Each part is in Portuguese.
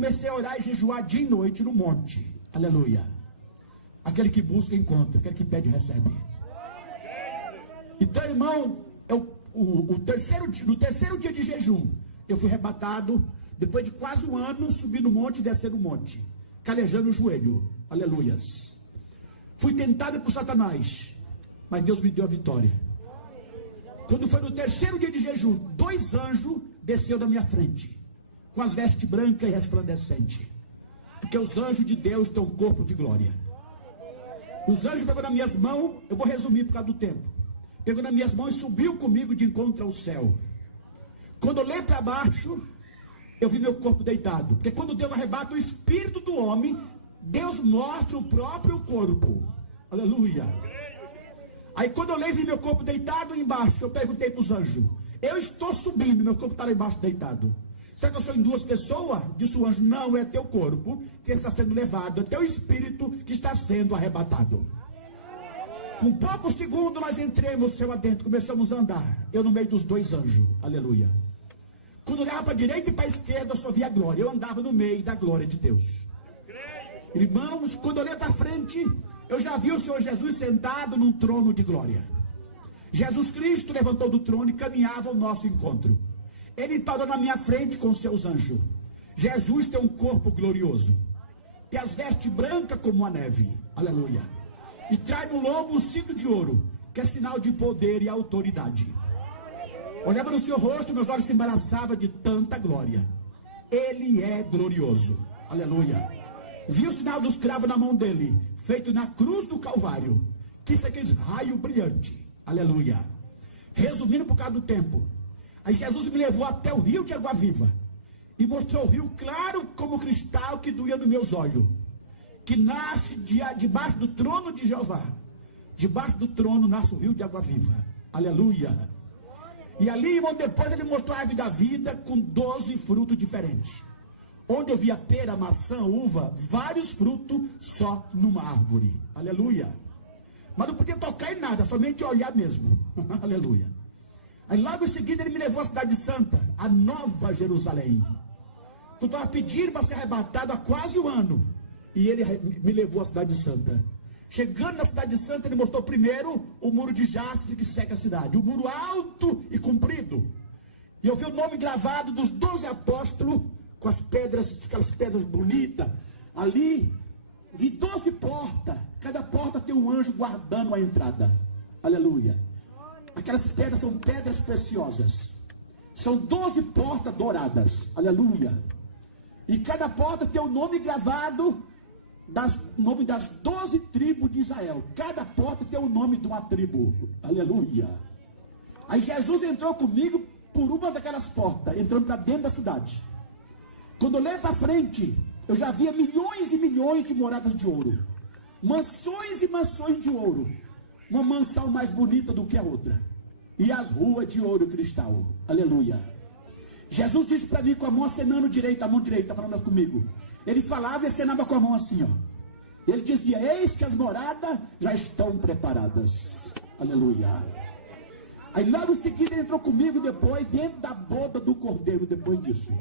comecei a orar e jejuar dia e noite no monte. Aleluia. Aquele que busca, encontra. Aquele que pede, recebe. Então, irmão, no terceiro dia de jejum, eu fui arrebatado. Depois de quase um ano, subi no monte e descer no monte, calejando o joelho. Aleluias. Fui tentado por Satanás, mas Deus me deu a vitória. Quando foi no terceiro dia de jejum, 2 anjos desceu da minha frente, com as vestes brancas e resplandecentes. Porque os anjos de Deus têm um corpo de glória. Os anjos pegou nas minhas mãos, eu vou resumir por causa do tempo. Pegou nas minhas mãos e subiu comigo de encontro ao céu. Quando eu olhei para baixo, eu vi meu corpo deitado. Porque quando Deus arrebata o espírito do homem, Deus mostra o próprio corpo. Aleluia. Aí quando eu olhei e vi meu corpo deitado embaixo, eu perguntei para os anjos: eu estou subindo, meu corpo está lá embaixo deitado. Será que eu sou em 2 pessoas? Disse o anjo: não, é teu corpo que está sendo levado, é teu espírito que está sendo arrebatado. Com poucos segundos nós entramos céu adentro, começamos a andar. Eu no meio dos 2 anjos. Aleluia. Quando eu olhava para a direita e para a esquerda, eu só via a glória. Eu andava no meio da glória de Deus. Irmãos, quando eu olhei para frente, eu já vi o Senhor Jesus sentado num trono de glória. Jesus Cristo levantou do trono e caminhava ao nosso encontro. Ele parou na minha frente com seus anjos. Jesus tem um corpo glorioso, tem as vestes brancas como a neve. Aleluia. E traz no lombo um cinto de ouro, que é sinal de poder e autoridade. Olhava no seu rosto, meus olhos se embaraçavam de tanta glória. Ele é glorioso. Aleluia. Vi o sinal dos cravos na mão dele, feito na cruz do Calvário, que isso é aquele raio brilhante. Aleluia. Resumindo por causa do tempo, aí Jesus me levou até o rio de água viva e mostrou o rio claro como cristal que doía nos meus olhos, que nasce debaixo do trono de Jeová. Debaixo do trono nasce o rio de água viva. Aleluia. E ali, irmão, depois ele mostrou a árvore da vida com 12 frutos diferentes. Onde eu via pera, maçã, uva, vários frutos só numa árvore. Aleluia. Mas não podia tocar em nada, somente olhar mesmo. Aleluia. Aí logo em seguida ele me levou à cidade santa, a Nova Jerusalém. Eu estava pedindo para ser arrebatado há quase um ano. E ele me levou à cidade santa. Chegando na cidade santa, ele mostrou primeiro o muro de jaspe que seca a cidade. Um muro alto e comprido. E eu vi o nome gravado dos 12 apóstolos, com as pedras, aquelas pedras bonitas. Ali, vi 12 portas. Cada porta tem um anjo guardando a entrada. Aleluia. Aquelas pedras são pedras preciosas. São 12 portas douradas. Aleluia. E cada porta tem o nome gravado, nome das 12 tribos de Israel. Cada porta tem o nome de uma tribo. Aleluia. Aí Jesus entrou comigo por uma daquelas portas, entrando para dentro da cidade. Quando eu olhei para frente, eu já via milhões e milhões de moradas de ouro, mansões e mansões de ouro, uma mansão mais bonita do que a outra, e as ruas de ouro cristal. Aleluia. Jesus disse para mim com a mão acenando direita, a mão direita falando comigo. Ele falava e acenava com a mão assim, ó. Ele dizia: eis que as moradas já estão preparadas. Aleluia. Aí logo em seguida ele entrou comigo depois dentro da boda do cordeiro. Depois disso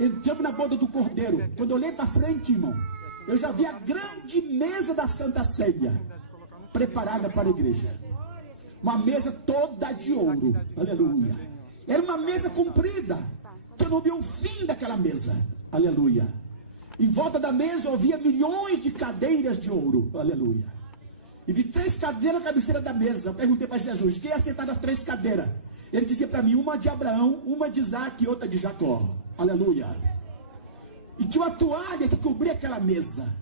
entramos na boda do cordeiro. Quando eu olhei para frente, irmão, eu já vi a grande mesa da Santa Ceia preparada para a igreja. Uma mesa toda de ouro. Aleluia. Era uma mesa comprida, que eu não via o fim daquela mesa. Aleluia. Em volta da mesa eu via milhões de cadeiras de ouro. Aleluia. E vi 3 cadeiras na cabeceira da mesa. Eu perguntei para Jesus: quem ia sentar nas 3 cadeiras? Ele dizia para mim: uma de Abraão, uma de Isaac e outra de Jacó. Aleluia. E tinha uma toalha que cobria aquela mesa.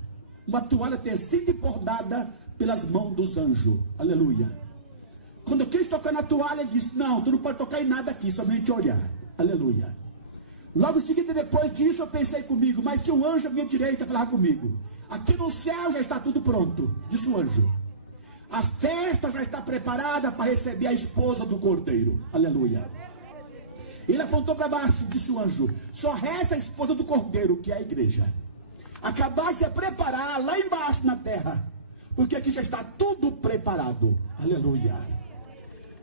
Uma toalha tecida e bordada pelas mãos dos anjos. Aleluia. Quando eu quis tocar na toalha, ele disse: não, tu não pode tocar em nada aqui, somente olhar. Aleluia. Logo em seguida, depois disso, eu pensei comigo, mas tinha um anjo à minha direita falar comigo. Aqui no céu já está tudo pronto, disse o anjo. A festa já está preparada para receber a esposa do cordeiro. Aleluia. Ele apontou para baixo, disse o anjo: só resta a esposa do cordeiro, que é a igreja. Acabar de se preparar lá embaixo na terra, porque aqui já está tudo preparado. Aleluia.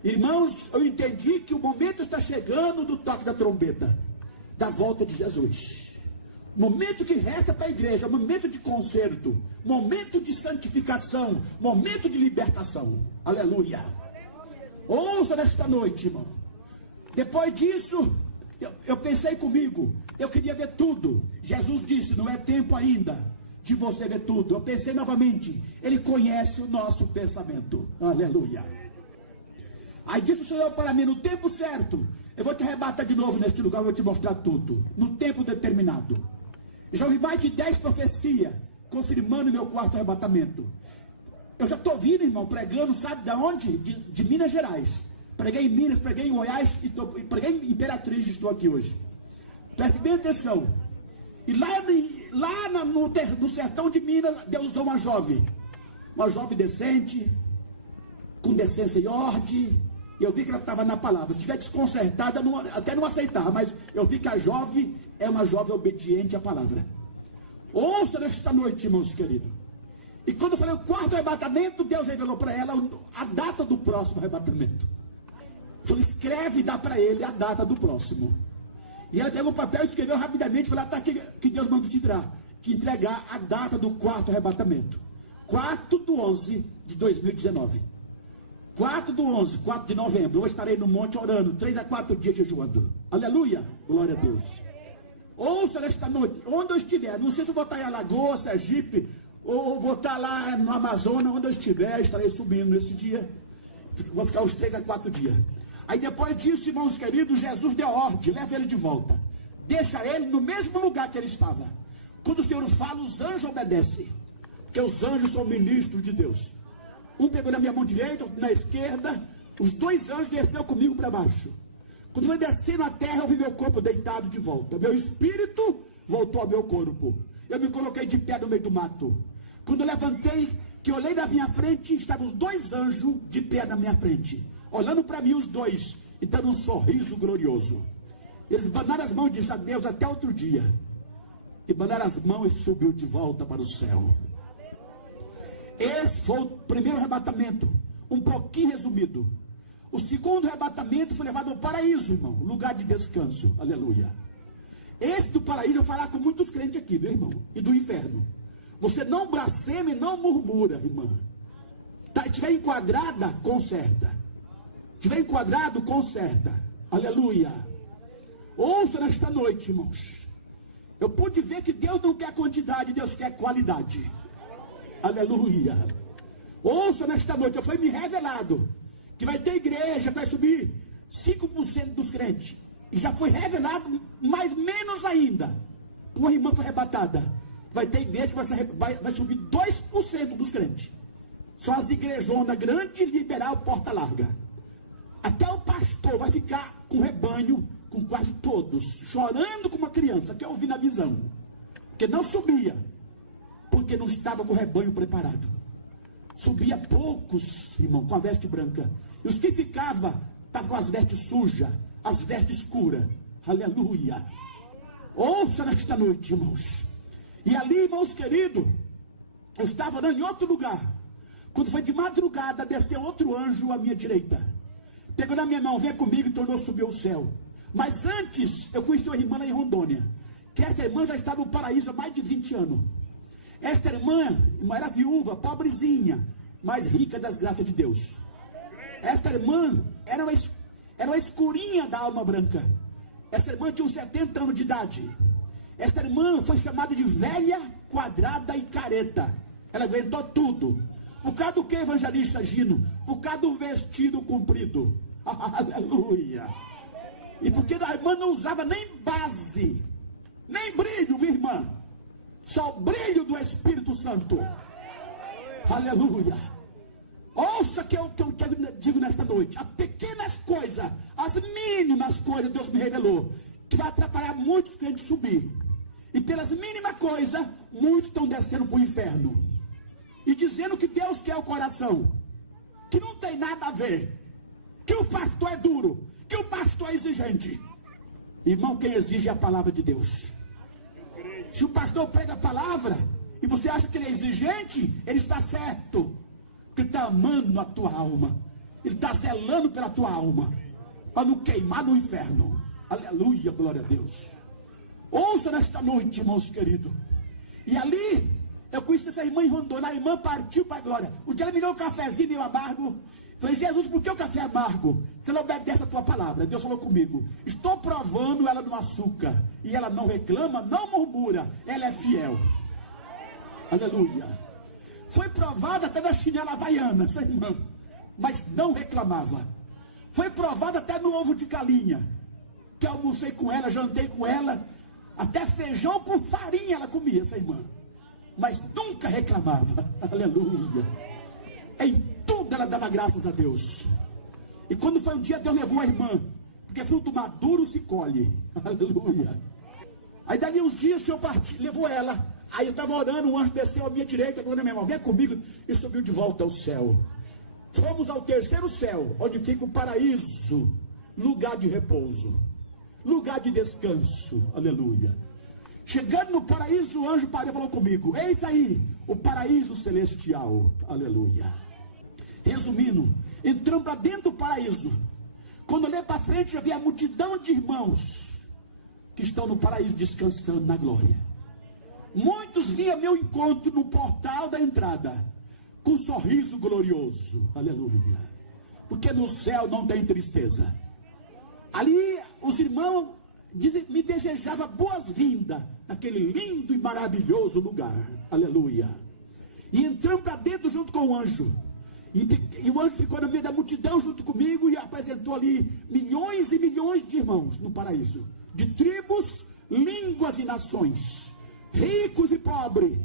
Irmãos, eu entendi que o momento está chegando do toque da trombeta, da volta de Jesus. Momento que resta para a igreja, momento de conserto, momento de santificação, momento de libertação. Aleluia. Ouça nesta noite, irmão. Depois disso, eu pensei comigo, eu queria ver tudo. Jesus disse, não é tempo ainda de você ver tudo. Eu pensei novamente, ele conhece o nosso pensamento. Aleluia. Aí disse o Senhor para mim, no tempo certo, eu vou te arrebatar de novo neste lugar, eu vou te mostrar tudo, no tempo determinado. Já ouvi mais de 10 profecias, confirmando meu quarto arrebatamento. Eu já estou vindo, irmão, pregando, sabe de onde? De Minas Gerais. Preguei em Minas, preguei em Goiás, e preguei em Imperatriz, estou aqui hoje. Preste bem atenção. E lá no sertão de Minas, Deus deu uma jovem decente, com decência e ordem. E eu vi que ela estava na palavra. Se estiver desconcertada, até não aceitar, mas eu vi que a jovem é uma jovem obediente à palavra. Ouça nesta noite, irmãos queridos. E quando eu falei o quarto arrebatamento, Deus revelou para ela a data do próximo arrebatamento. Falei, escreve e dá para ele a data do próximo. E ela pegou o papel, escreveu rapidamente, falou, está aqui que Deus manda te entregar a data do quarto arrebatamento. 4/11 de 2019. 4/11, 4 de novembro, eu estarei no monte orando, 3 a 4 dias jejuando. Aleluia, glória a Deus. Ouça nesta noite, onde eu estiver, não sei se eu vou estar em Alagoas, Sergipe, ou vou estar lá no Amazonas, onde eu estiver, estarei subindo nesse dia. Vou ficar uns 3 a 4 dias. Aí depois disso, irmãos queridos, Jesus deu ordem, leva ele de volta. Deixa ele no mesmo lugar que ele estava. Quando o Senhor fala, os anjos obedecem. Porque os anjos são ministros de Deus. Um pegou na minha mão direita, outro na esquerda. Os 2 anjos desceram comigo para baixo. Quando eu desci na terra, eu vi meu corpo deitado de volta. Meu espírito voltou ao meu corpo. Eu me coloquei de pé no meio do mato. Quando eu levantei, que olhei na minha frente, estavam os 2 anjos de pé na minha frente. Olhando para mim os 2, e dando um sorriso glorioso. Eles banaram as mãos e disseram adeus até outro dia. E banaram as mãos e subiu de volta para o céu. Esse foi o primeiro arrebatamento, um pouquinho resumido. O segundo arrebatamento foi levado ao paraíso, irmão, lugar de descanso, aleluia. Esse do paraíso eu vou falar com muitos crentes aqui, viu, irmão? E do inferno. Você não blasfema e não murmura, irmã. Estiver enquadrada, conserta. Estiver enquadrado, conserta, aleluia. Ouça nesta noite, irmãos. Eu pude ver que Deus não quer quantidade, Deus quer qualidade. Aleluia. Ouça nesta noite, foi me revelado que vai ter igreja, vai subir 5% dos crentes. E já foi revelado, mais menos ainda. Uma irmã foi arrebatada. Vai ter igreja que vai subir 2% dos crentes. Só as igrejonas grandes, liberal, porta larga. Até o pastor vai ficar com rebanho, com quase todos, chorando como uma criança, que eu ouvi na visão. Porque não subia, porque não estava com o rebanho preparado. Subia poucos, irmão, com a veste branca. E os que ficavam, estavam com as vestes sujas, as vestes escuras. Aleluia. Ouça nesta noite, irmãos. E ali, irmãos queridos, eu estava orando em outro lugar. Quando foi de madrugada, desceu outro anjo à minha direita. Pegou na minha mão, veio comigo e tornou subir ao céu. Mas antes, eu conheci uma irmã lá em Rondônia. Que esta irmã já está no paraíso há mais de 20 anos. Esta irmã era viúva, pobrezinha, mas rica das graças de Deus. Esta irmã era uma escurinha da alma branca. Esta irmã tinha uns 70 anos de idade. Esta irmã foi chamada de velha, quadrada e careta. Ela aguentou tudo. Por causa do que, evangelista Gino? Por causa do vestido comprido. Aleluia. E porque a irmã não usava nem base, nem brilho, minha irmã. Só o brilho do Espírito Santo. Aleluia. Ouça que eu digo nesta noite. As pequenas coisas, as mínimas coisas Deus me revelou, que vai atrapalhar muitos crentes subir. E pelas mínimas coisas, muitos estão descendo para o inferno. E dizendo que Deus quer o coração. Que não tem nada a ver. Que o pastor é duro. Que o pastor é exigente. Irmão, quem exige é a palavra de Deus. Se o pastor prega a palavra e você acha que ele é exigente, ele está certo. Porque ele está amando a tua alma. Ele está zelando pela tua alma. Para não queimar no inferno. Aleluia, glória a Deus. Ouça nesta noite, irmãos queridos. E ali, eu conheci essa irmã em Rondônia. A irmã partiu para a glória. Um dia ela me deu um cafezinho meio amargo. Falei, Jesus, por que o café é amargo? Então ela obedece a tua palavra. Deus falou comigo. Estou provando ela no açúcar. E ela não reclama, não murmura. Ela é fiel. Aleluia. Foi provada até na chinela havaiana, essa irmã. Mas não reclamava. Foi provada até no ovo de galinha. Que eu almocei com ela, jantei com ela. Até feijão com farinha ela comia, essa irmã. Mas nunca reclamava. Aleluia. Em tudo ela dava graças a Deus. E quando foi um dia, Deus levou a irmã. Porque fruto maduro se colhe. Aleluia. Aí dali uns dias o Senhor levou ela. Aí eu estava orando, um anjo desceu à minha direita. Falou, minha irmã, vem comigo. E subiu de volta ao céu. Fomos ao terceiro céu, onde fica o paraíso. Lugar de repouso. Lugar de descanso. Aleluia. Chegando no paraíso, o anjo parou e falou comigo. Eis aí o paraíso celestial. Aleluia. Resumindo, entramos para dentro do paraíso. Quando olhei para frente, eu vi a multidão de irmãos que estão no paraíso descansando na glória. Muitos vinham meu encontro no portal da entrada, com um sorriso glorioso. Aleluia. Porque no céu não tem tristeza. Ali os irmãos me desejavam boas-vindas naquele lindo e maravilhoso lugar. Aleluia. E entramos para dentro junto com o anjo. E o anjo ficou no meio da multidão junto comigo e apresentou ali milhões e milhões de irmãos no paraíso. De tribos, línguas e nações. Ricos e pobres.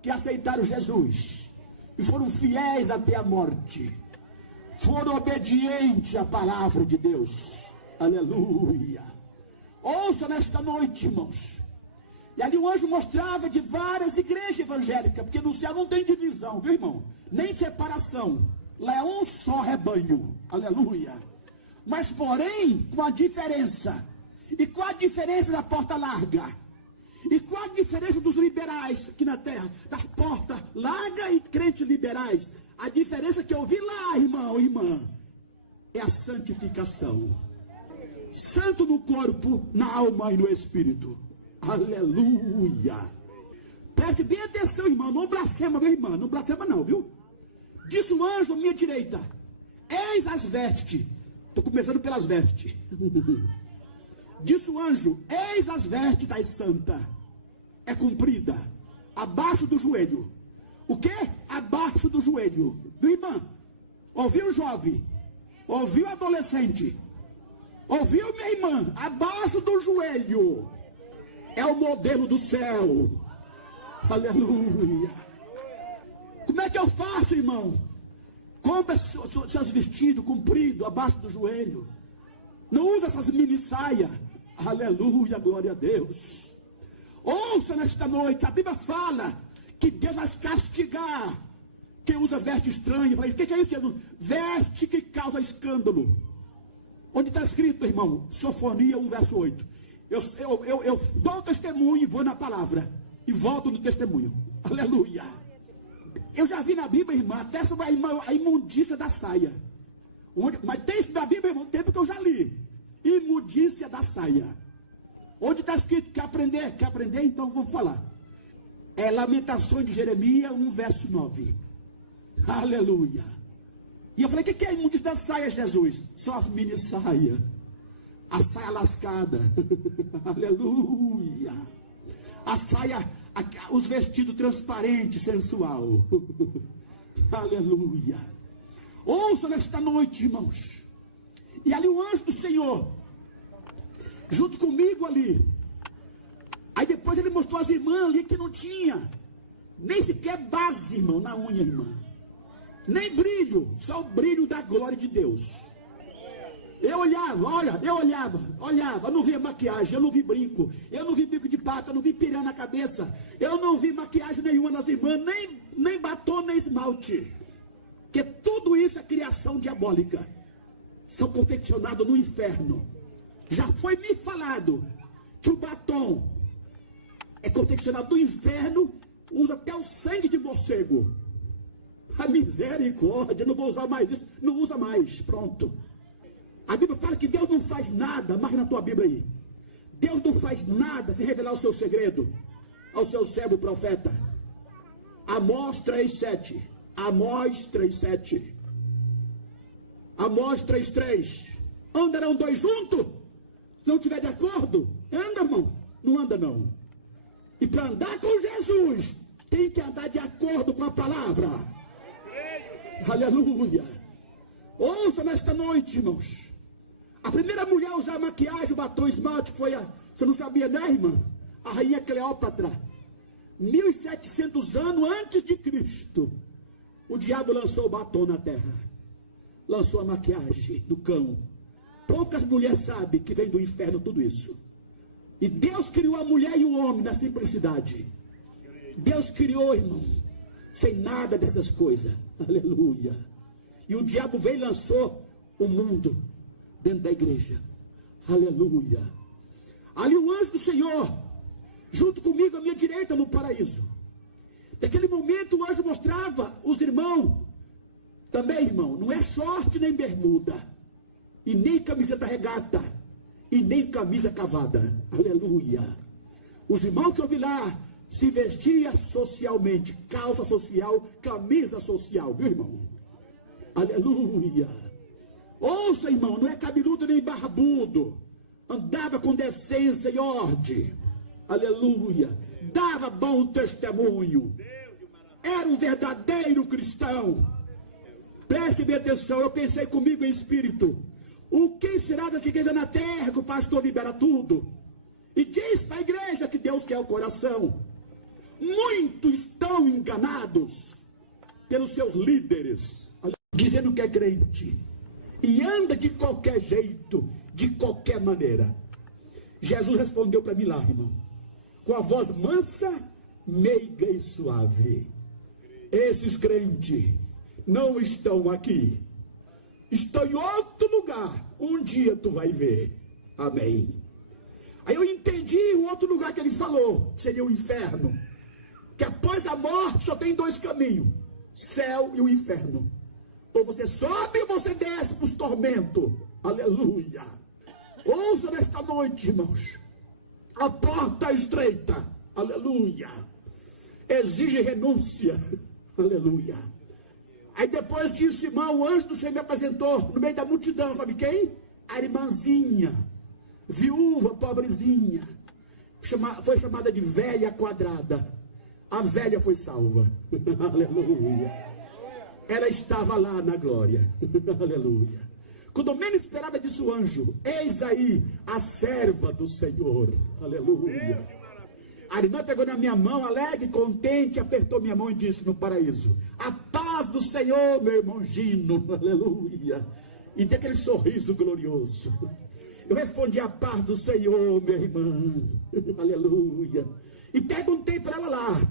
Que aceitaram Jesus. E foram fiéis até a morte. Foram obedientes à palavra de Deus. Aleluia. Ouça nesta noite, irmãos. E ali o anjo mostrava de várias igrejas evangélicas, porque no céu não tem divisão, viu, irmão? Nem separação. Lá é um só rebanho. Aleluia. Mas porém, com a diferença. E qual a diferença da porta larga? E qual a diferença dos liberais aqui na terra? Das portas largas e crentes liberais. A diferença que eu vi lá, irmão, irmã, é a santificação. Santo no corpo, na alma e no espírito. Aleluia. Preste bem atenção, irmão. Não blasfema, meu irmão. Não blasfema não, viu? Disse o anjo à minha direita. Eis as vestes. Estou começando pelas vestes. Disse o anjo. Eis as vestes das santas. É comprida. Abaixo do joelho. O que? Abaixo do joelho. Viu, irmã? Ouviu, jovem? Ouviu, adolescente? Ouviu, minha irmã? Abaixo do joelho. É o modelo do céu. Aleluia. Como é que eu faço, irmão? Compre seus vestidos compridos abaixo do joelho. Não usa essas mini saias. Aleluia, glória a Deus. Ouça nesta noite, a Bíblia fala que Deus vai castigar quem usa veste estranha. Eu falei, o que é isso, Jesus? Veste que causa escândalo. Onde está escrito, irmão? Sofonia 1, verso 8. Eu dou o testemunho e vou na palavra. E volto no testemunho. Aleluia. Eu já vi na Bíblia, irmã, até sobre a imundícia da saia. Mas tem isso na Bíblia, irmão, tempo que eu já li. Imundícia da saia. Onde está escrito, quer aprender? Quer aprender? Então vamos falar. É Lamentações de Jeremias 1, verso 9. Aleluia. E eu falei, o que é a imundícia da saia, Jesus? São as mini saias. A saia lascada. Aleluia. A saia, os vestidos transparentes, sensual. Aleluia. Ouça nesta noite, irmãos. E ali o anjo do Senhor, junto comigo ali. Aí depois ele mostrou as irmãs ali que não tinha nem sequer base, irmão, na unha, irmã. Nem brilho, só o brilho da glória de Deus. Eu olhava, eu não via maquiagem, eu não vi brinco, eu não vi bico de pato, eu não vi piranha na cabeça, eu não vi maquiagem nenhuma nas irmãs, nem batom, nem esmalte. Porque tudo isso é criação diabólica. São confeccionados no inferno. Já foi me falado que o batom é confeccionado no inferno, usa até o sangue de morcego. A misericórdia, não vou usar mais isso, não usa mais, pronto. A Bíblia fala que Deus não faz nada, marca na tua Bíblia aí. Deus não faz nada sem revelar o seu segredo ao seu servo profeta. Amós 3:7. Amós 3:7. Amós 3:3. Andarão dois juntos? Se não tiver de acordo, anda, irmão. Não anda, não. E para andar com Jesus, tem que andar de acordo com a palavra. Aleluia. Ouça nesta noite, irmãos. A primeira mulher a usar maquiagem, batom, esmalte, foi a... Você não sabia, né, irmã? A rainha Cleópatra. 1700 anos antes de Cristo, o diabo lançou o batom na terra. Lançou a maquiagem do cão. Poucas mulheres sabem que vem do inferno tudo isso. E Deus criou a mulher e o homem na simplicidade. Deus criou, irmão, sem nada dessas coisas. Aleluia. E o diabo veio e lançou o mundo dentro da igreja. Aleluia. Ali o anjo do Senhor, junto comigo à minha direita no paraíso. Naquele momento o anjo mostrava os irmãos. Também, irmão, não é short nem bermuda, e nem camiseta regata, e nem camisa cavada. Aleluia. Os irmãos que eu vi lá se vestiam socialmente, calça social, camisa social, viu, irmão? Aleluia. Ouça, irmão, não é cabeludo nem barbudo, andava com decência e ordem. Aleluia. Dava bom testemunho, era um verdadeiro cristão. Preste bem atenção, eu pensei comigo em espírito. O que será dessa igreja na terra que o pastor libera tudo? E diz para a igreja que Deus quer o coração. Muitos estão enganados pelos seus líderes, dizendo que é crente, e anda de qualquer jeito, de qualquer maneira. Jesus respondeu para mim lá, irmão, com a voz mansa, meiga e suave. Esses crentes não estão aqui, estão em outro lugar. Um dia tu vai ver. Amém. Aí eu entendi o outro lugar que ele falou, seria o inferno. Que após a morte só tem dois caminhos, céu e o inferno. Ou você sobe ou você desce para os tormentos. Aleluia. Ouça nesta noite, irmãos, a porta estreita, aleluia, exige renúncia. Aleluia. Aí depois disso, irmão, o anjo do Senhor me apresentou no meio da multidão, sabe quem? A irmãzinha, viúva, pobrezinha, foi chamada de velha quadrada. A velha foi salva. Aleluia. Ela estava lá na glória. Aleluia. Quando menos esperava, disse o anjo, eis aí a serva do Senhor. Aleluia. A irmã pegou na minha mão, alegre, contente, apertou minha mão e disse no paraíso, a paz do Senhor, meu irmão Gino. Aleluia. E deu aquele sorriso glorioso. Eu respondi, a paz do Senhor, minha irmã. Aleluia. E perguntei para ela lá,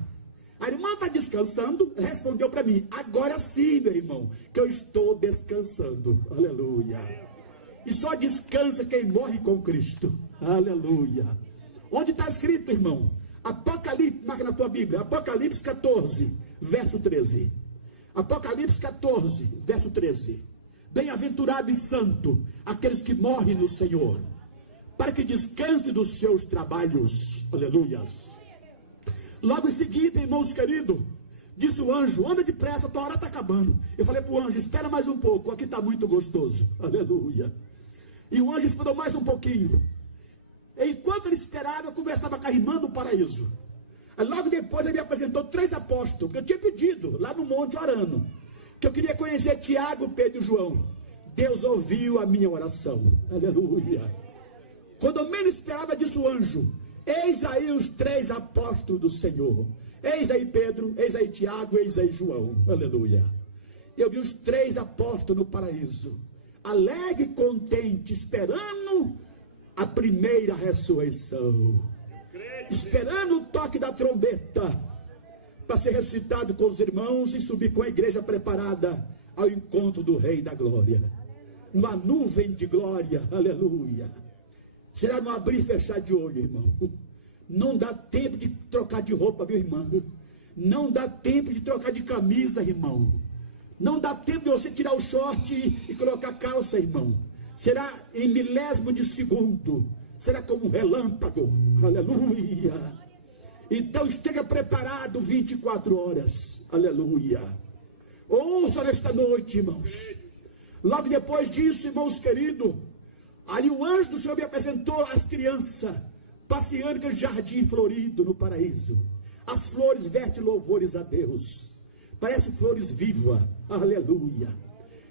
a irmã está descansando? Ela respondeu para mim, agora sim, meu irmão, que eu estou descansando. Aleluia. E só descansa quem morre com Cristo. Aleluia. Onde está escrito, irmão? Apocalipse, marca na tua Bíblia, Apocalipse 14, verso 13. Apocalipse 14, verso 13. Bem-aventurado e santo aqueles que morrem no Senhor, para que descansem dos seus trabalhos. Aleluias. Logo em seguida, irmãos queridos, disse o anjo, anda depressa, tua hora está acabando. Eu falei para o anjo, espera mais um pouco, aqui está muito gostoso. Aleluia. E o anjo esperou mais um pouquinho. Enquanto ele esperava, a conversa estava com a irmã no paraíso. Logo depois ele me apresentou 3 apóstolos, que eu tinha pedido, lá no monte orando, que eu queria conhecer Tiago, Pedro e João. Deus ouviu a minha oração. Aleluia. Quando eu menos esperava, disse o anjo, eis aí os 3 apóstolos do Senhor. Eis aí Pedro, eis aí Tiago, eis aí João. Aleluia. Eu vi os 3 apóstolos no paraíso, alegre, contente, esperando a primeira ressurreição, esperando o toque da trombeta, para ser ressuscitado com os irmãos e subir com a igreja preparada ao encontro do Rei da Glória, numa nuvem de glória. Aleluia. Será no abrir e fechar de olho, irmão. Não dá tempo de trocar de roupa, viu, irmão? Não dá tempo de trocar de camisa, irmão. Não dá tempo de você tirar o short e colocar calça, irmão. Será em milésimo de segundo, será como um relâmpago. Aleluia. Então esteja preparado 24 horas. Aleluia. Ouça nesta noite, irmãos. Logo depois disso, irmãos queridos, ali o anjo do Senhor me apresentou as crianças passeando naquele jardim florido no paraíso. As flores vertem louvores a Deus. Parece flores vivas. Aleluia.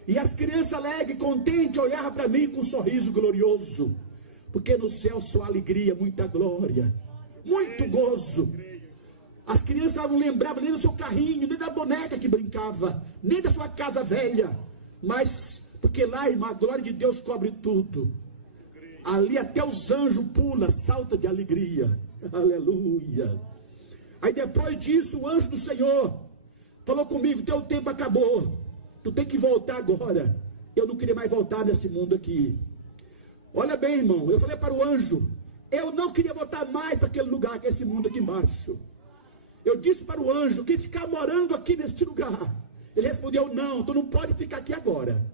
E as crianças alegres, contentes, olhavam para mim com um sorriso glorioso. Porque no céu só alegria, muita glória, muito gozo. As crianças não lembravam nem do seu carrinho, nem da boneca que brincava, nem da sua casa velha. Mas, porque lá, irmã, a glória de Deus cobre tudo. Ali até os anjos pulam, salta de alegria. Aleluia. Aí depois disso, o anjo do Senhor falou comigo: teu tempo acabou, tu tem que voltar agora. Eu não queria mais voltar nesse mundo aqui. Olha bem, irmão, eu falei para o anjo, eu não queria voltar mais para aquele lugar, que é esse mundo aqui embaixo. Eu disse para o anjo que ficar morando aqui neste lugar. Ele respondeu: não, tu não pode ficar aqui agora.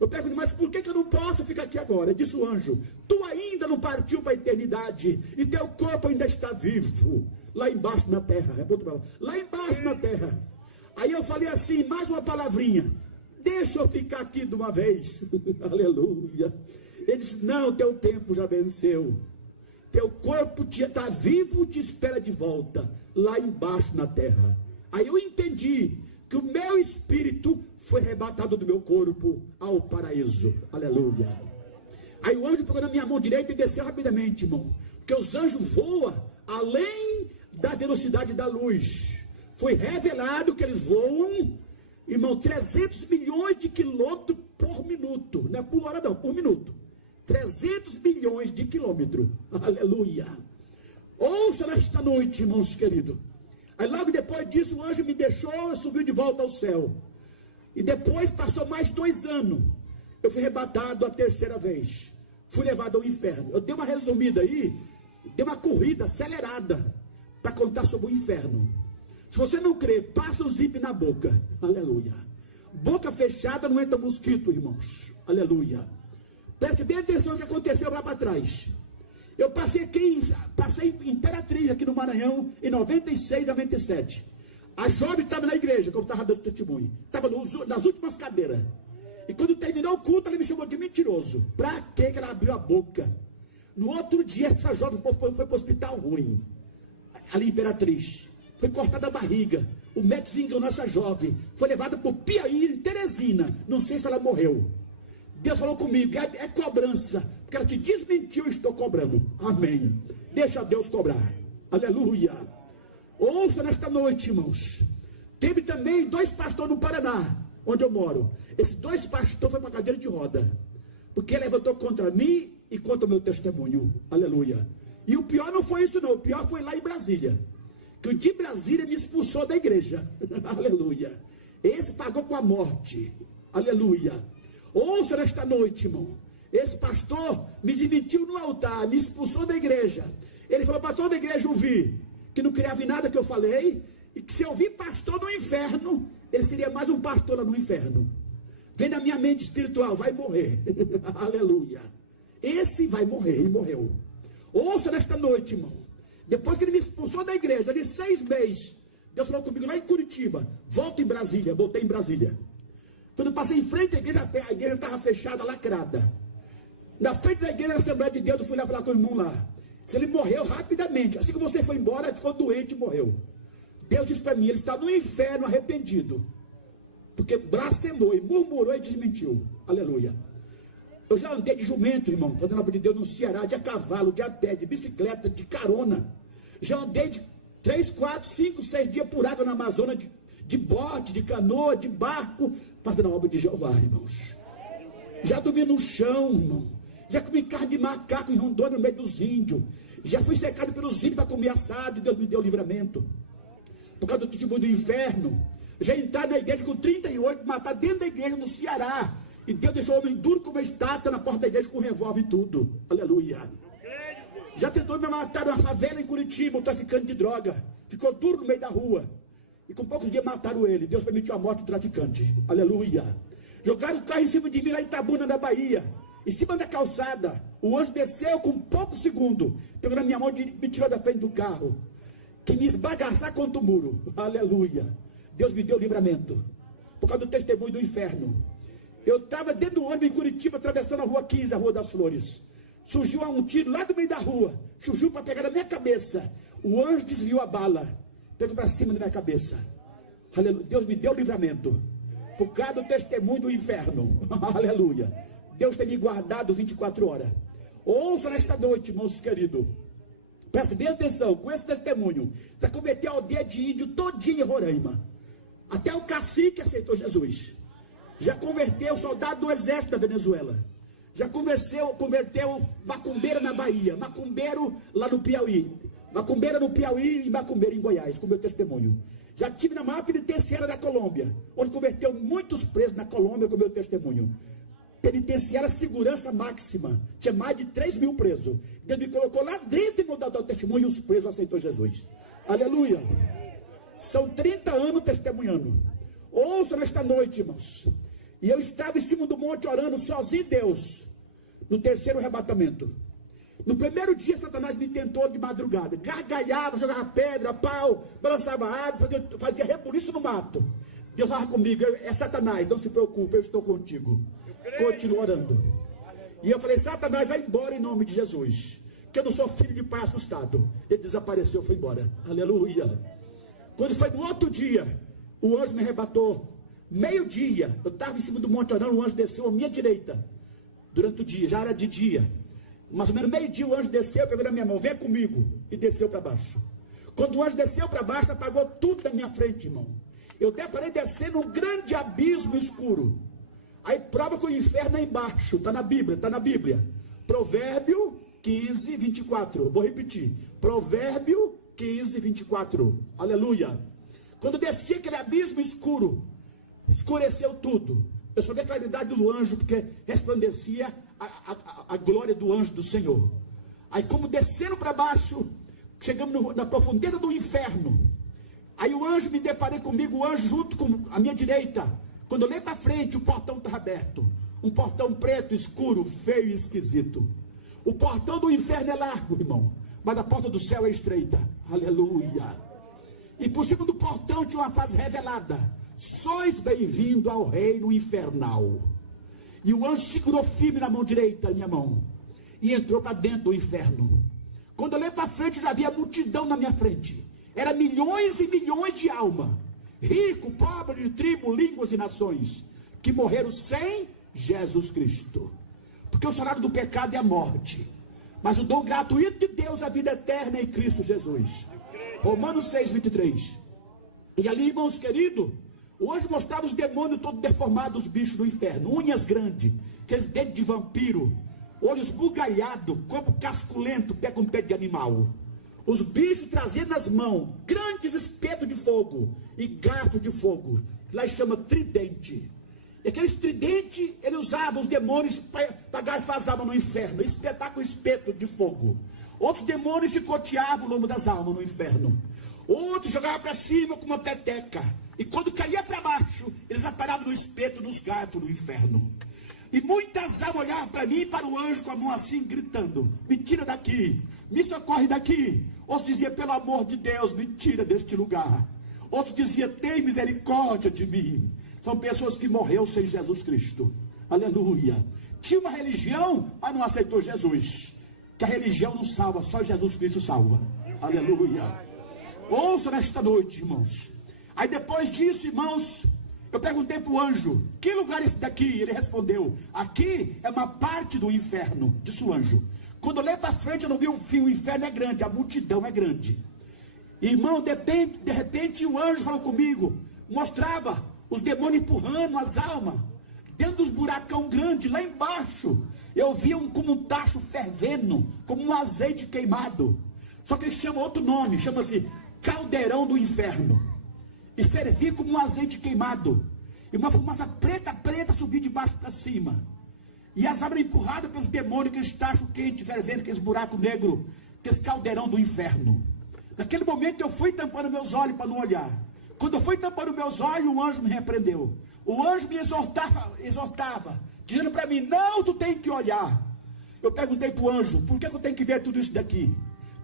Eu pergunto: mas por que eu não posso ficar aqui agora? Disse o anjo: tu ainda não partiu para a eternidade, e teu corpo ainda está vivo, lá embaixo na terra. Lá embaixo na terra. Aí eu falei assim, mais uma palavrinha: deixa eu ficar aqui de uma vez. Aleluia. Ele disse: não, teu tempo já venceu. Teu corpo está vivo, te espera de volta, lá embaixo na terra. Aí eu entendi que o meu espírito foi arrebatado do meu corpo ao paraíso. Aleluia. Aí o anjo pegou na minha mão direita e desceu rapidamente, irmão. Porque os anjos voam além da velocidade da luz. Foi revelado que eles voam, irmão, 300 milhões de quilômetros por minuto. Não é por hora não, por minuto. 300 milhões de quilômetros. Aleluia. Ouça nesta noite, irmãos queridos. Aí logo depois disso o anjo me deixou e subiu de volta ao céu. E depois passou mais 2 anos. Eu fui arrebatado a terceira vez. Fui levado ao inferno. Eu dei uma resumida aí, dei uma corrida acelerada para contar sobre o inferno. Se você não crê, passa o zip na boca. Aleluia. Boca fechada não entra mosquito, irmãos. Aleluia. Preste bem atenção no que aconteceu lá para trás. Eu passei em Imperatriz, aqui no Maranhão, em 96, 97. A jovem estava na igreja, como estava dando testemunho. Estava nas últimas cadeiras. E quando terminou o culto, ela me chamou de mentiroso. Para que ela abriu a boca? No outro dia, essa jovem foi para o hospital ruim. Ali em Imperatriz. Foi cortada a barriga. O médico enganou essa jovem. Foi levada para o Piauí, em Teresina. Não sei se ela morreu. Deus falou comigo: é cobrança. Porque ela te desmentiu, estou cobrando. Amém. Deixa Deus cobrar. Aleluia. Ouça nesta noite, irmãos. Teve também 2 pastores no Paraná, onde eu moro. Esses 2 pastores foram para a cadeira de roda. Porque ele levantou contra mim e contra o meu testemunho. Aleluia. E o pior não foi isso não. O pior foi lá em Brasília. Que o de Brasília me expulsou da igreja. Aleluia. Esse pagou com a morte. Aleluia. Ouça nesta noite, irmão. Esse pastor me demitiu no altar, me expulsou da igreja. Ele falou para toda a igreja ouvir que não criava em nada que eu falei, e que se eu ouvir pastor no inferno, ele seria mais um pastor lá no inferno. Vem na minha mente espiritual: vai morrer. Aleluia. Esse vai morrer, e morreu. Ouça nesta noite, irmão. Depois que ele me expulsou da igreja, ali 6 meses, Deus falou comigo lá em Curitiba: volta em Brasília. Voltei em Brasília. Quando eu passei em frente à igreja, a igreja estava fechada, lacrada. Na frente da igreja da Assembleia de Deus, eu fui lá falar com o irmão lá. Se ele morreu rapidamente, assim que você foi embora, ele ficou doente e morreu. Deus disse para mim: ele está no inferno arrependido, porque blasfemou e murmurou e desmentiu. Aleluia. Eu já andei de jumento, irmão, fazendo a obra de Deus no Ceará, de a cavalo, de a pé, de bicicleta, de carona. Já andei de 3, 4, 5, 6 dias por água na Amazônia, de bote, de canoa, de barco, fazendo a obra de Jeová, irmãos. Já dormi no chão, irmão. Já comi carne de macaco em Rondônia, no meio dos índios. Já fui secado pelos índios para comer assado, e Deus me deu livramento. Por causa do testemunho do inferno. Já entrar na igreja com 38, matar dentro da igreja no Ceará. E Deus deixou o homem duro como uma estátua na porta da igreja com revólver e tudo. Aleluia. Já tentou me matar na favela em Curitiba, um traficante de droga. Ficou duro no meio da rua. E com poucos dias mataram ele. Deus permitiu a morte do traficante. Aleluia. Jogaram o carro em cima de mim lá em Itabuna, na Bahia. Em cima da calçada. O anjo desceu com pouco segundo, pegou na minha mão e me tirou da frente do carro, que me esbagaçar contra o muro. Aleluia. Deus me deu livramento, por causa do testemunho do inferno. Eu estava dentro do ônibus em Curitiba, atravessando a rua 15, a Rua das Flores. Surgiu um tiro lá do meio da rua, surgiu para pegar na minha cabeça. O anjo desviou a bala, pegou para cima da minha cabeça. Aleluia. Deus me deu livramento, por causa do testemunho do inferno. Aleluia. Deus tem me guardado 24 horas. Ouça nesta noite, irmãos queridos. Preste bem atenção, com esse testemunho. Já converteu a aldeia de índio todinha em Roraima. Até o cacique aceitou Jesus. Já converteu soldado do exército da Venezuela. Já converteu macumbeira na Bahia, macumbeiro lá no Piauí. Macumbeira no Piauí e macumbeira em Goiás, com meu testemunho. Já tive na maior penitenciária da Colômbia, onde converteu muitos presos na Colômbia com meu testemunho. Penitenciária segurança máxima, tinha mais de 3 mil presos. Deus me colocou lá dentro e mudou o testemunho, e os presos aceitou Jesus. Aleluia. São 30 anos testemunhando. Ouça nesta noite, irmãos. E eu estava em cima do monte orando sozinho, Deus, no terceiro arrebatamento. No primeiro dia, Satanás me tentou de madrugada, gargalhava, jogava pedra, pau, balançava água, fazia rebuliço no mato. Deus falava comigo: é Satanás, não se preocupe, eu estou contigo. Continuo orando. E eu falei: Satanás, vai embora em nome de Jesus, que eu não sou filho de pai assustado. Ele desapareceu, foi embora. Aleluia. Quando foi no outro dia, o anjo me arrebatou. Meio-dia, eu estava em cima do monte orando, o anjo desceu à minha direita. Durante o dia, já era de dia. Mais ou menos meio-dia, o anjo desceu, pegou na minha mão: vem comigo. E desceu para baixo. Quando o anjo desceu para baixo, apagou tudo na minha frente, irmão. Eu deparei descendo um grande abismo escuro. Aí prova que o inferno é embaixo. Está na Bíblia, está na Bíblia. Provérbio 15, 24. Vou repetir. Provérbio 15, 24. Aleluia. Quando desci aquele abismo escuro, escureceu tudo. Eu só vi a claridade do anjo, porque resplandecia a glória do anjo do Senhor. Aí, como descendo para baixo, chegamos na profundeza do inferno. Aí o anjo, me deparei comigo, o anjo junto com a minha direita. Quando eu olhei para frente, o portão estava aberto. Um portão preto, escuro, feio e esquisito. O portão do inferno é largo, irmão, mas a porta do céu é estreita. Aleluia. E por cima do portão tinha uma frase revelada: sois bem-vindo ao reino infernal. E o anjo segurou firme na mão direita, minha mão, e entrou para dentro do inferno. Quando eu olhei para frente, já havia multidão na minha frente. Era milhões e milhões de almas, rico, pobre, de tribo, línguas e nações, que morreram sem Jesus Cristo. Porque o salário do pecado é a morte, mas o dom gratuito de Deus é a vida eterna em Cristo Jesus. Romanos 6, 23. E ali, irmãos queridos, o anjo mostrava os demônios todos deformados, os bichos do inferno, unhas grandes, aqueles dentes de vampiro, olhos bugalhados, corpo casculento, pé com pé de animal. Os bichos trazendo nas mãos grandes espetos de fogo e garfo de fogo, que lá chama tridente. E aqueles tridentes, ele usava os demônios para garfar as almas no inferno, espetar com espeto de fogo. Outros demônios chicoteavam o lombo das almas no inferno. Outros jogavam para cima com uma peteca. E quando caía para baixo, eles aparavam no espeto dos garfos do inferno. E muitas almas olhavam para mim e para o anjo com a mão assim, gritando: me tira daqui, me socorre daqui. Outros diziam: pelo amor de Deus, me tira deste lugar. Outros diziam: tem misericórdia de mim. São pessoas que morreram sem Jesus Cristo. Aleluia. Tinha uma religião, mas não aceitou Jesus. Que a religião não salva, só Jesus Cristo salva. Aleluia. Ouça nesta noite, irmãos. Aí depois disso, irmãos, eu perguntei para o anjo: que lugar é esse daqui? Ele respondeu: aqui é uma parte do inferno. Disse o anjo. Quando eu olhei para frente, eu não vi um fim. O inferno é grande, a multidão é grande. Irmão, de repente o anjo falou comigo, mostrava os demônios empurrando as almas dentro dos buracão grandes lá embaixo. Eu via como um tacho fervendo, como um azeite queimado. Só que ele chama outro nome, chama-se caldeirão do inferno. E fervia como um azeite queimado. E uma fumaça preta subia de baixo para cima. E as almas empurradas pelos demônios, aqueles tachos quentes, fervendo, aqueles buracos negros, aqueles caldeirão do inferno. Naquele momento eu fui tampando meus olhos para não olhar. Quando eu fui tampando meus olhos, o anjo me repreendeu. O anjo me exortava, dizendo para mim: não, tu tem que olhar. Eu perguntei para o anjo, por que eu tenho que ver tudo isso daqui?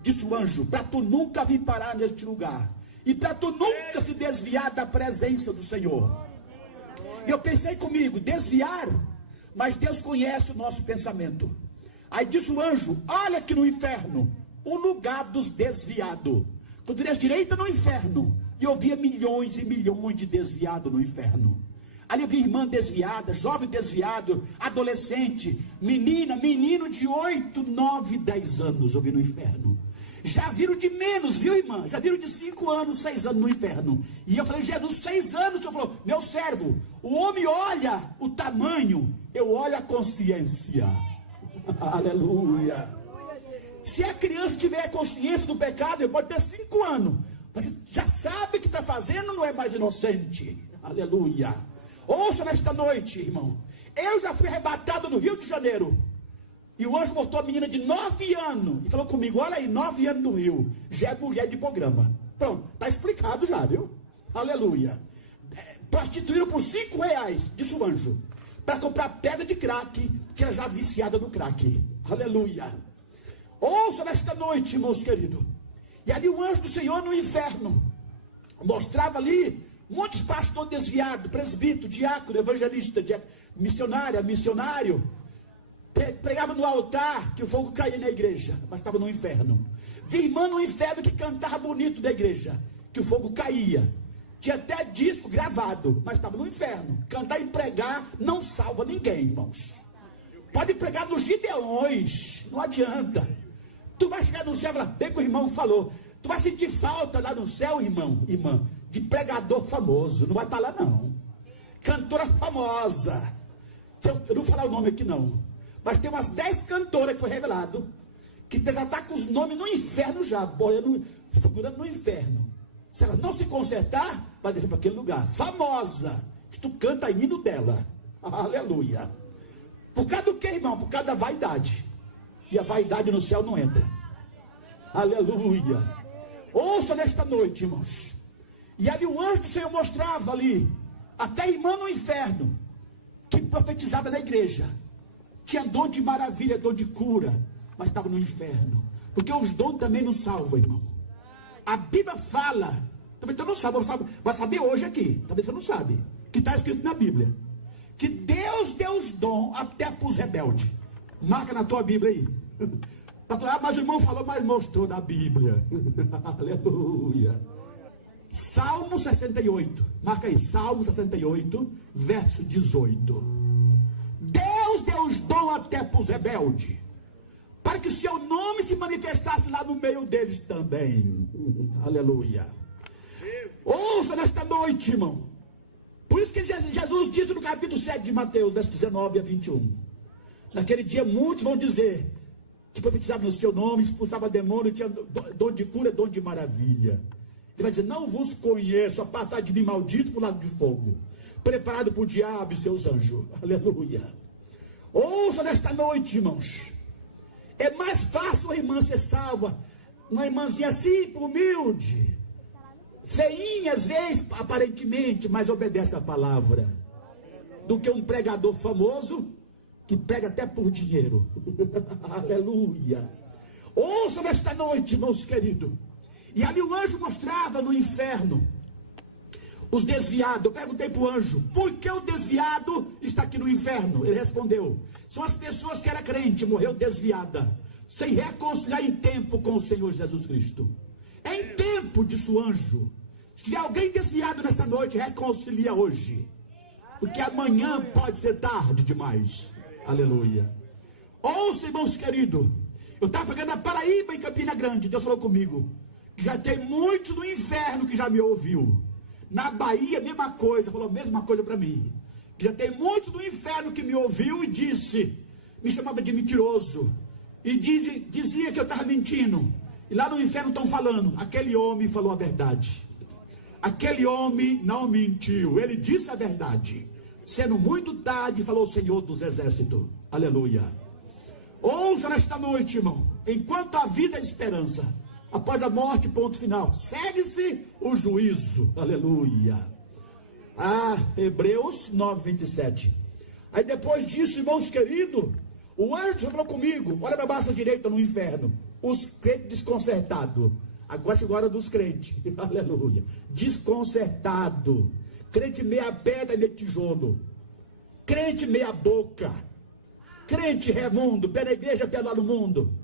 Disse o anjo, para tu nunca vir parar neste lugar. E para tu nunca se desviar da presença do Senhor. E eu pensei comigo, desviar? Mas Deus conhece o nosso pensamento. Aí disse o anjo, olha aqui no inferno, o lugar dos desviados. Quando diz direita no inferno, e eu via milhões e milhões de desviados no inferno. Ali eu vi irmã desviada, jovem desviado, adolescente, menina, menino de 8, 9, 10 anos, eu vi no inferno. Já viram de menos, viu, irmã? Já viram de 5 anos, 6 anos no inferno. E eu falei, Jesus, 6 anos, o Senhor falou, meu servo, o homem olha o tamanho, eu olho a consciência. Aleluia. Se a criança tiver consciência do pecado, ele pode ter 5 anos, mas já sabe que está fazendo, não é mais inocente. Aleluia. Ouça nesta noite, irmão, eu já fui arrebatado no Rio de Janeiro, e o anjo botou a menina de 9 anos, e falou comigo, olha aí, 9 anos no Rio, já é mulher de programa. Pronto, está explicado já, viu? Aleluia. Prostituíram por R$5, disse o anjo, para comprar pedra de crack, que era já viciada no crack. Aleluia. Ouça nesta noite, irmãos queridos, e ali o anjo do Senhor no inferno, mostrava ali, muitos pastores desviados, presbítero, diácono, evangelista, missionário, pregava no altar, que o fogo caía na igreja, mas estava no inferno. Vi irmã no inferno que cantava bonito da igreja, que o fogo caía. Tinha até disco gravado, mas estava no inferno. Cantar e pregar não salva ninguém, irmãos. Pode pregar nos Gideões, não adianta. Tu vai chegar no céu e falar, bem que o irmão falou, tu vai sentir falta lá no céu, irmã, de pregador famoso, não vai estar lá não. Cantora famosa, eu não vou falar o nome aqui não, mas tem umas 10 cantoras que foi revelado, que já está com os nomes no inferno já, boiando, figurando no inferno. Se ela não se consertar, vai descer para aquele lugar, famosa, que tu canta hino dela, aleluia. Por causa do que, irmão? Por causa da vaidade, e a vaidade no céu não entra, aleluia. Ouça nesta noite, irmãos, e ali o anjo do Senhor mostrava ali, até irmã no inferno, que profetizava na igreja, tinha dom de maravilha, dom de cura, mas estava no inferno, porque os dons também não salvam, irmão. A Bíblia fala, talvez você não sabe, vai saber hoje aqui, talvez você não sabe, que está escrito na Bíblia, que Deus deu os dons até para os rebeldes. Marca na tua Bíblia aí. Mas o irmão falou, mas mostrou na Bíblia. Aleluia. Salmo 68, marca aí, Salmo 68, verso 18. Deus deu os dons até para os rebeldes, para que o seu nome se manifestasse lá no meio deles também. Aleluia. Ouça nesta noite, irmão. Por isso que Jesus disse no capítulo 7 de Mateus, verso 19 a 21. Naquele dia muitos vão dizer que profetizavam no seu nome, expulsava demônio, tinha dom de cura, dom de maravilha. Ele vai dizer, não vos conheço, apartado de mim, maldito por lado de fogo, preparado para o diabo e seus anjos. Aleluia. Ouça nesta noite, irmãos, é mais fácil a irmã ser salva, uma irmãzinha assim, humilde, feinha às vezes, aparentemente, mas obedece a palavra, do que um pregador famoso, que prega até por dinheiro. Aleluia. Ouça nesta noite, irmãos queridos, e ali o anjo mostrava no inferno os desviados. Eu perguntei para o anjo, por que o desviado está aqui no inferno? Ele respondeu, são as pessoas que eram crente, morreu desviada, sem reconciliar em tempo com o Senhor Jesus Cristo. É em tempo, disse o anjo. Se tiver alguém desviado nesta noite, reconcilia hoje, porque amanhã pode ser tarde demais. Aleluia. Ouça, irmãos queridos, eu estava pregando na Paraíba, em Campina Grande. Deus falou comigo, que já tem muito no inferno que já me ouviu. Na Bahia, mesma coisa, falou a mesma coisa para mim, que já tem muito no inferno que me ouviu e disse, me chamava de mentiroso, e dizia que eu estava mentindo. E lá no inferno estão falando, aquele homem falou a verdade, aquele homem não mentiu, ele disse a verdade. Sendo muito tarde, falou o Senhor dos Exércitos. Aleluia. Ouça nesta noite, irmão, enquanto a vida é esperança, após a morte, ponto final, segue-se o juízo. Aleluia. Hebreus 9, 27. Aí depois disso, irmãos queridos, O anjo falou comigo, olha para baixo à direita no inferno, os crentes desconcertados. Agora chegou a hora dos crentes, aleluia, desconcertado, crente meia pedra e meio tijolo, crente meia boca, crente remundo, pé na igreja, pé lá no mundo.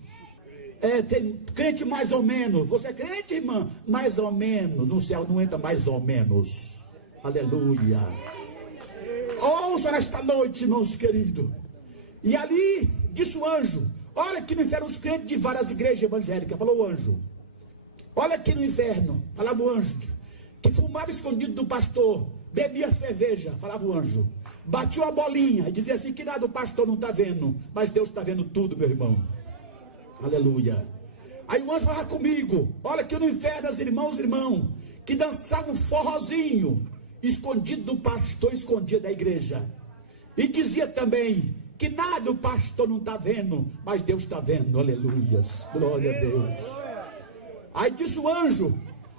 Tem crente mais ou menos. Você é crente, irmã? Mais ou menos. No céu não entra mais ou menos. Aleluia. Ouça nesta noite, irmãos queridos. E ali disse o anjo: olha aqui no inferno os crentes de várias igrejas evangélicas. Falou o anjo. Olha aqui no inferno, falava o anjo, que fumava escondido do pastor, bebia cerveja, falava o anjo. Batia uma bolinha e dizia assim: que nada, o pastor não está vendo, mas Deus está vendo tudo, meu irmão. Aleluia. Aí o anjo falava comigo: olha aqui no inferno os irmãos, que dançavam forrozinho, escondido do pastor, escondido da igreja. E dizia também que nada, o pastor não está vendo, mas Deus está vendo. Aleluias, glória a Deus. Aí disse o anjo: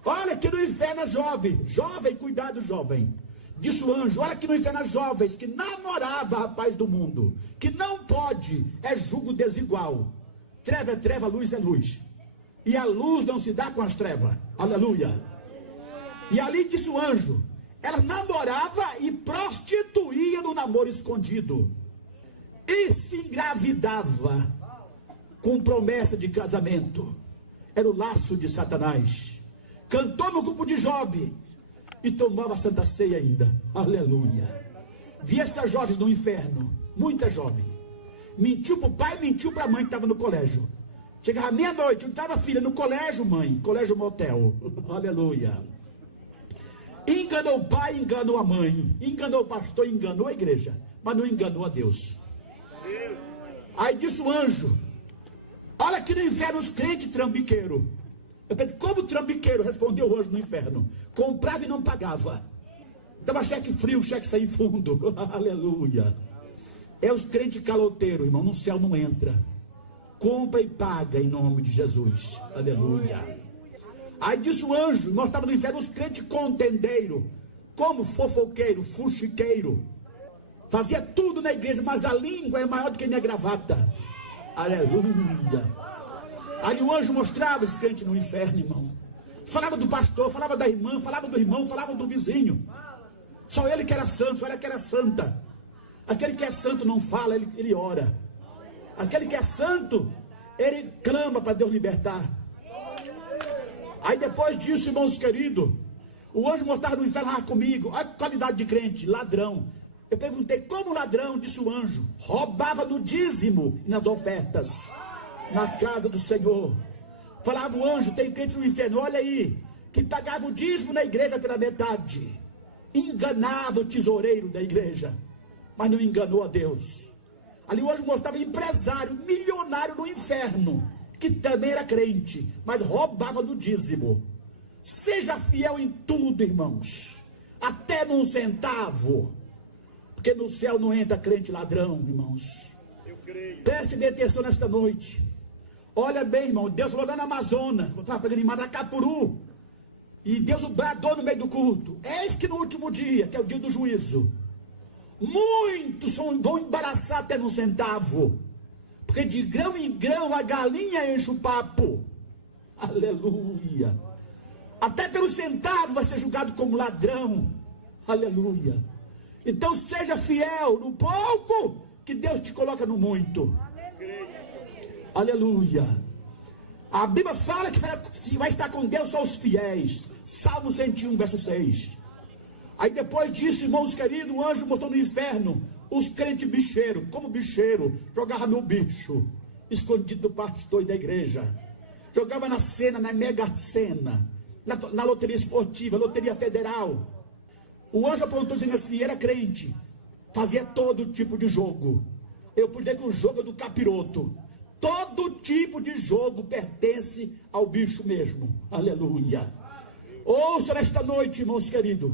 olha aqui no inferno as jovem, cuidado jovem. Disse o anjo: olha aqui no inferno as jovens que namorava rapaz do mundo, que não pode, é jugo desigual. Treva é treva, luz é luz. E a luz não se dá com as trevas. Aleluia. E ali disse o anjo: ela namorava e prostituía no namoro escondido. E se engravidava com promessa de casamento. Era o laço de Satanás. Cantou no grupo de jovem e tomava a santa ceia ainda. Aleluia. Vi estas jovens no inferno, muita jovem. Mentiu para o pai, mentiu para a mãe que estava no colégio. Chegava meia-noite, não estava filha no colégio, mãe, colégio motel. Aleluia. Enganou o pai, enganou a mãe, enganou o pastor, enganou a igreja, mas não enganou a Deus. Aí disse o anjo: olha aqui no inferno os crentes trambiqueiros. Eu pensei: como trambiqueiro? Respondeu o anjo no inferno: comprava e não pagava, dava cheque frio, cheque sem fundo. Aleluia. É os crentes caloteiros, irmão, no céu não entra. Compra e paga em nome de Jesus. Aleluia. Aí disse o anjo: nós estávamos no inferno os crentes contendeiros, como fofoqueiro, fuxiqueiro. Fazia tudo na igreja, mas a língua é maior do que minha gravata. Aleluia. Aí o anjo mostrava os crentes no inferno, irmão. Falava do pastor, falava da irmã, falava do irmão, falava do vizinho. Só ele que era santo, só ela que era santa. Aquele que é santo não fala, ele ora. Aquele que é santo, ele clama para Deus libertar. Aí depois disso, irmãos queridos, o anjo mostrava no inferno comigo. Olha a qualidade de crente, ladrão. Eu perguntei: como ladrão? Disse o anjo: roubava no dízimo e nas ofertas, na casa do Senhor. Falava o anjo: tem crente no inferno, olha aí, que pagava o dízimo na igreja pela metade, enganava o tesoureiro da igreja, mas não enganou a Deus. Ali o anjo mostrava empresário, milionário no inferno, que também era crente, mas roubava do dízimo. Seja fiel em tudo, irmãos, até num centavo, porque no céu não entra crente ladrão, irmãos. Preste bem atenção nesta noite. Olha bem, irmão, Deus falou lá na Amazônia, quando estava pegando em Maracapuru, e Deus o bradou no meio do culto: eis que no último dia, que é o dia do juízo, muitos vão embaraçar até no centavo, porque de grão em grão a galinha enche o papo. Aleluia. Até pelo centavo vai ser julgado como ladrão. Aleluia. Então seja fiel no pouco, que Deus te coloca no muito. Aleluia. A Bíblia fala que vai estar com Deus só os fiéis. Salmo 101, verso 6. Aí depois disso, irmãos queridos, o anjo botou no inferno os crentes bicheiros. Como bicheiro? Jogava no bicho, escondido do pastor e da igreja. Jogava na cena, na mega cena, na loteria esportiva, loteria federal. O anjo apontou dizendo assim: era crente, fazia todo tipo de jogo. Eu pude dizer que o jogo é do capiroto. Todo tipo de jogo pertence ao bicho mesmo. Aleluia. Ouça nesta noite, irmãos queridos,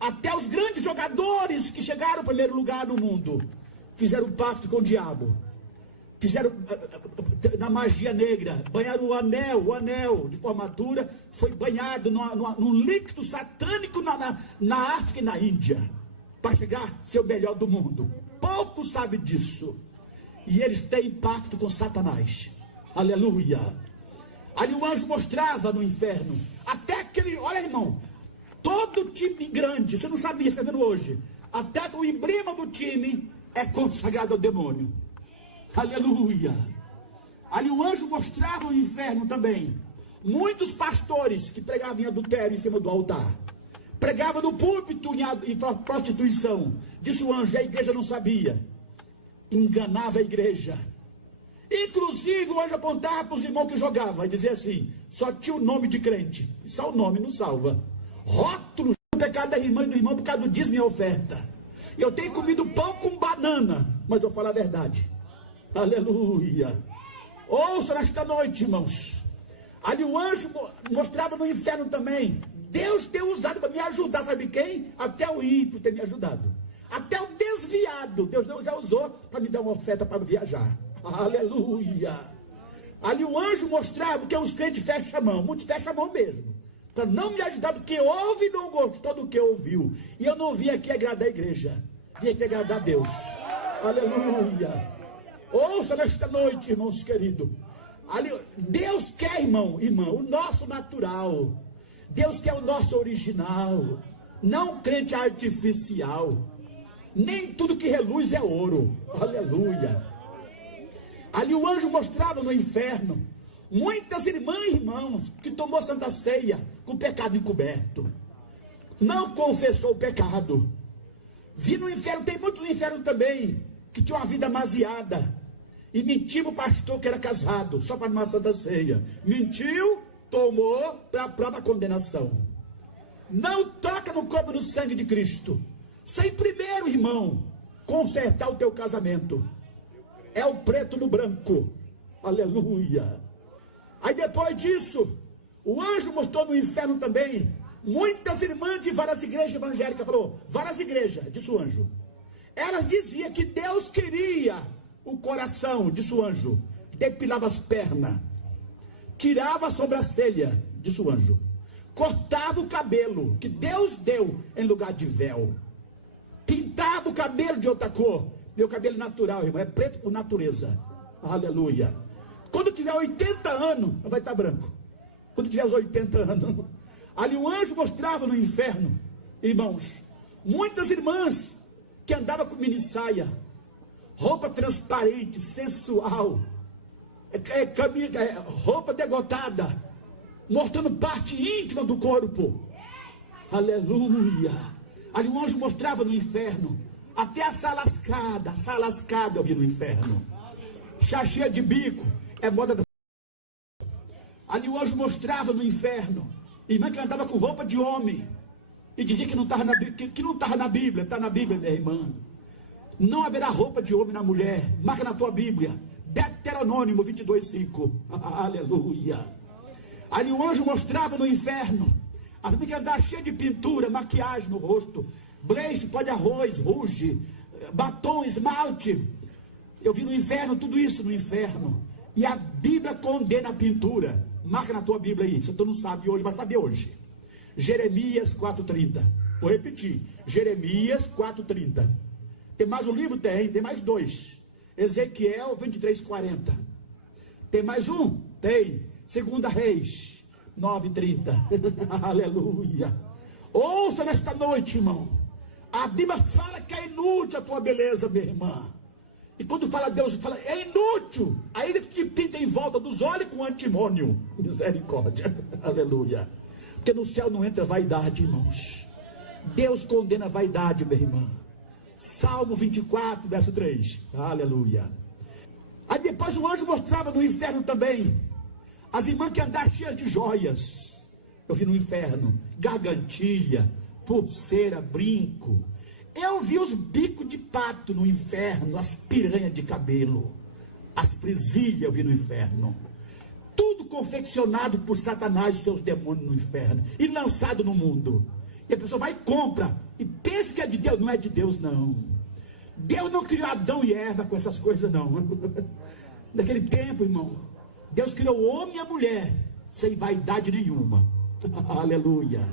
até os grandes jogadores que chegaram ao primeiro lugar no mundo fizeram um pacto com o diabo. Fizeram na magia negra, banharam o anel de formatura, foi banhado num líquido satânico na África e na Índia, para chegar a ser o melhor do mundo. Pouco sabe disso. E eles têm pacto com Satanás. Aleluia. Ali o anjo mostrava no inferno. Até aquele, olha irmão, todo time grande, você não sabia, está vendo hoje. Até que o emblema do time é consagrado ao demônio. Aleluia. Ali o anjo mostrava o inferno também. Muitos pastores que pregavam em adultério em cima do altar. Pregavam no púlpito em prostituição. Disse o anjo, a igreja não sabia. Enganava a igreja. Inclusive o anjo apontava para os irmãos que jogavam e dizia assim, só tinha o nome de crente. Só o nome não salva. Rótulo do pecado da irmã e do irmão por causa do dízimo e oferta. Eu tenho comido pão com banana, mas eu falo a verdade. Aleluia. Ouça nesta noite, irmãos. Ali o anjo mostrava no inferno também. Deus tem usado para me ajudar, sabe quem? Até o ímpio tem me ajudado. Até o desviado, Deus já usou para me dar uma oferta para viajar. Aleluia. Ali o anjo mostrava que os crentes fecham a mão. Muitos fecham a mão mesmo. Para não me ajudar, porque ouve e não gostou do que ouviu. E eu não vim aqui agradar a igreja. Vim aqui agradar a Deus. Aleluia. Ouça nesta noite, irmãos queridos. Ali, Deus quer, irmão, o nosso natural. Deus quer o nosso original. Não crente artificial. Nem tudo que reluz é ouro. Aleluia. Ali o anjo mostrava no inferno muitas irmãs e irmãos que tomou santa ceia com pecado encoberto. Não confessou o pecado. Vi no inferno, tem muitos no inferno também, que tinham uma vida amaziada. E mentiu o pastor que era casado, só para uma santa ceia. Mentiu, tomou para a própria condenação. Não toca no corpo e no sangue de Cristo. Sem primeiro, irmão, consertar o teu casamento. É o preto no branco. Aleluia. Aí depois disso, o anjo mostrou no inferno também muitas irmãs de várias igrejas evangélicas. Falou, várias igrejas, disse o anjo. Elas diziam que Deus queria o coração, disse o anjo. Depilava as pernas. Tirava a sobrancelha, disse o anjo. Cortava o cabelo, que Deus deu em lugar de véu. Pintava o cabelo de outra cor. Meu cabelo natural, irmão, é preto por natureza. Aleluia. Quando tiver 80 anos, vai estar branco. Quando tiver os 80 anos. Ali o anjo mostrava no inferno, irmãos, muitas irmãs que andavam com mini saia, roupa transparente, sensual, roupa degotada, mostrando parte íntima do corpo. Aleluia. Ali o anjo mostrava no inferno, até a salascada eu vi no inferno. Chachia de bico, é moda da... Ali o anjo mostrava no inferno, irmã que andava com roupa de homem, e dizia que não estava na Bíblia, que não estava na Bíblia, está na Bíblia, minha irmã. Não haverá roupa de homem na mulher, marca na tua Bíblia, Deuteronômio 22:5, aleluia. Ali o anjo mostrava no inferno, as mulheres andavam cheias de pintura, maquiagem no rosto, bleche, pó de arroz, ruge, batom, esmalte. Eu vi no inferno, tudo isso no inferno. E a Bíblia condena a pintura. Marca na tua Bíblia aí, se tu não sabe hoje, vai saber hoje. Jeremias 4:30. Vou repetir, Jeremias 4:30. Tem mais um livro? Tem mais dois. Ezequiel 23:40. Tem mais um? Tem. 2 Reis 9:30. Aleluia. Ouça nesta noite, irmão. A Bíblia fala que é inútil a tua beleza, minha irmã. E quando fala Deus, fala, é inútil. Aí ele te pinta em volta dos olhos com antimônio. Misericórdia. Aleluia. Porque no céu não entra vaidade, irmãos. Deus condena a vaidade, minha irmã. Salmo 24, verso 3. Aleluia. Aí depois o anjo mostrava no inferno também as irmãs que andavam cheias de joias. Eu vi no inferno gargantilha, pulseira, brinco. Eu vi os bicos de pato no inferno, as piranhas de cabelo, as presilhas eu vi no inferno. Tudo confeccionado por Satanás e seus demônios no inferno e lançado no mundo. E a pessoa vai e compra e pensa que é de Deus. Não é de Deus, não. Deus não criou Adão e Eva com essas coisas, não. Naquele tempo, irmão, Deus criou o homem e a mulher sem vaidade nenhuma. Aleluia.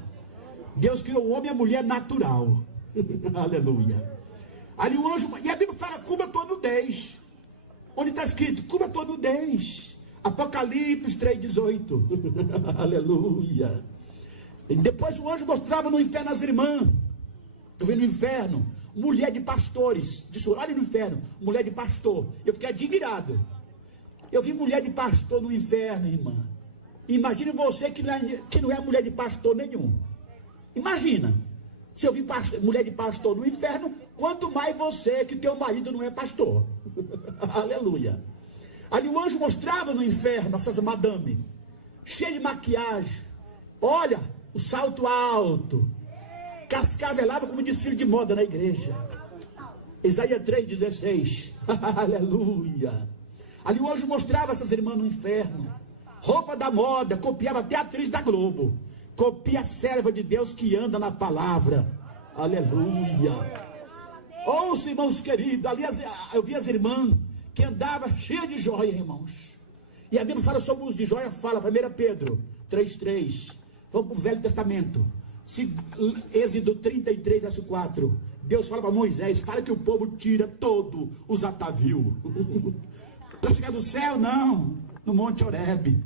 Deus criou o homem e a mulher natural. Aleluia. Ali o anjo, e a Bíblia fala, cubra a tua nudez. onde está escrito, cubra tua nudez. Apocalipse 3,18. Aleluia. E depois o anjo mostrava no inferno as irmãs. Eu vi no inferno, mulher de pastores. Disse, olha no inferno, mulher de pastor. Eu fiquei admirado. Eu vi mulher de pastor no inferno, irmã. Imagine você que não é mulher de pastor nenhum. Imagina. Se eu vi mulher de pastor no inferno, quanto mais você que teu marido não é pastor. Aleluia. Ali o anjo mostrava no inferno essas madame, cheia de maquiagem. Olha, o salto alto, cascavelava como desfile de moda na igreja. Isaías 3,16. Aleluia. Ali o anjo mostrava essas irmãs no inferno. Roupa da moda, copiava até a atriz da Globo. Copia a serva de Deus que anda na palavra. Aleluia. Ouça, irmãos queridos, ali eu vi as irmãs que andavam cheias de joia, irmãos. E a Bíblia fala sobre o uso de joia, fala, 1 Pedro 3,3. Vamos para o Velho Testamento. Êxodo 33, verso 4. Deus fala para Moisés, fala que o povo tira todos os atavios. Para chegar do céu, não. No Monte Horebe,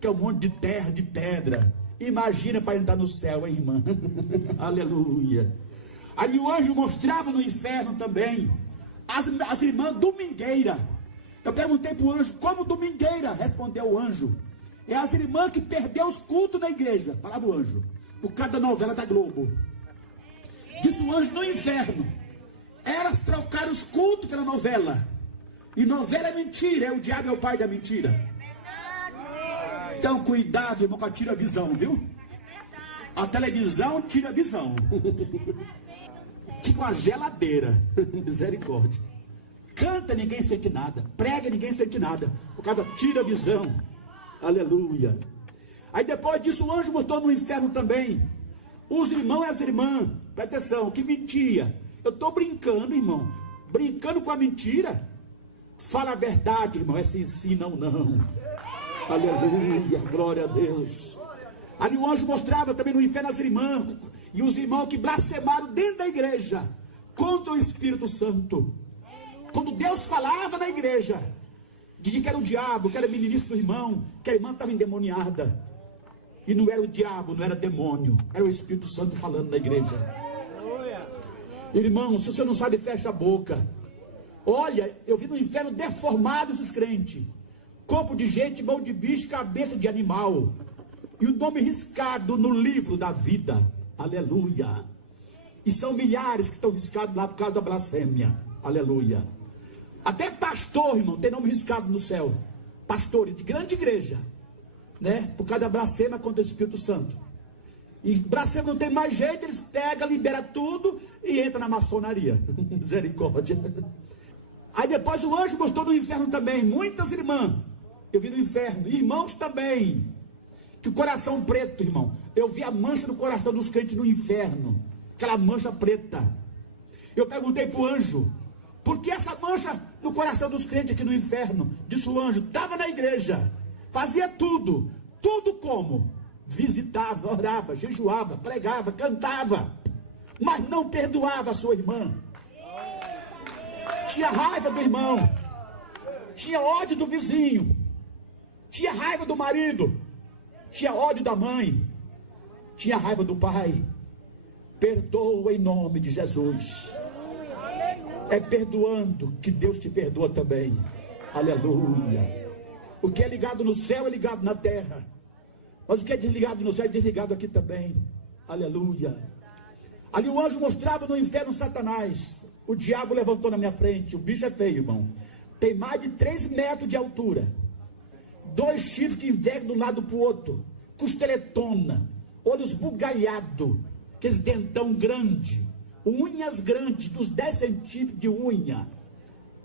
que é um monte de terra, de pedra. Imagina para entrar no céu, hein, irmã? Aleluia. Ali o anjo mostrava no inferno também as irmãs domingueiras. Eu perguntei para o anjo, como domingueira? Respondeu o anjo. É as irmãs que perdeu os cultos na igreja. Falava o anjo. Por causa da novela da Globo. Disse o anjo no inferno. Elas trocaram os cultos pela novela. E novela é mentira. O diabo é o pai da mentira. Então cuidado, irmão, com a tira visão, viu? A televisão tira a visão. Fica uma geladeira. Misericórdia. Canta, ninguém sente nada. Prega, ninguém sente nada. Por causa da tira visão. Aleluia. Aí depois disso o anjo mostrou no inferno também os irmãos e as irmãs, presta atenção, que mentia. Eu estou brincando, irmão. Brincando com a mentira. Fala a verdade, irmão. É sim, sim, não, não. Aleluia, glória a Deus. Ali o anjo mostrava também no inferno as irmãs e os irmãos que blasfemaram dentro da igreja contra o Espírito Santo. Quando Deus falava na igreja, dizia que era o diabo, que era ministro do irmão, que a irmã estava endemoniada. E não era o diabo, não era demônio, era o Espírito Santo falando na igreja. Irmão, se você não sabe, fecha a boca. Olha, eu vi no inferno deformados os crentes. Corpo de gente, mão de bicho, cabeça de animal. E o nome riscado no livro da vida. Aleluia. E são milhares que estão riscados lá por causa da blasfêmia. Aleluia. Até pastor, irmão, tem nome riscado no céu. Pastores de grande igreja, né? Por causa da blasfêmia contra o Espírito Santo. E blasfêmia não tem mais jeito, eles pegam, liberam tudo e entram na maçonaria. Misericórdia. Aí depois o anjo mostrou no inferno também muitas irmãs. Eu vi no inferno, irmãos também. Que o coração preto, irmão. Eu vi a mancha no coração dos crentes no inferno. Aquela mancha preta. Eu perguntei para o anjo, por que essa mancha no coração dos crentes aqui no inferno? Disse o anjo, estava na igreja, fazia tudo. Tudo como? Visitava, orava, jejuava, pregava, cantava. Mas não perdoava a sua irmã. Tinha raiva do irmão. Tinha ódio do vizinho. Tinha raiva do marido. Tinha ódio da mãe. Tinha raiva do pai. Perdoa em nome de Jesus. É perdoando que Deus te perdoa também. Aleluia. O que é ligado no céu é ligado na terra. Mas o que é desligado no céu é desligado aqui também. Aleluia. Ali o anjo mostrava no inferno Satanás. O diabo levantou na minha frente. O bicho é feio, irmão. Tem mais de 3 metros de altura. 2 chifres que envergam de um lado para o outro. Costeletona. Olhos bugalhados. Aqueles dentão grande. Unhas grandes, dos 10 centímetros de unha.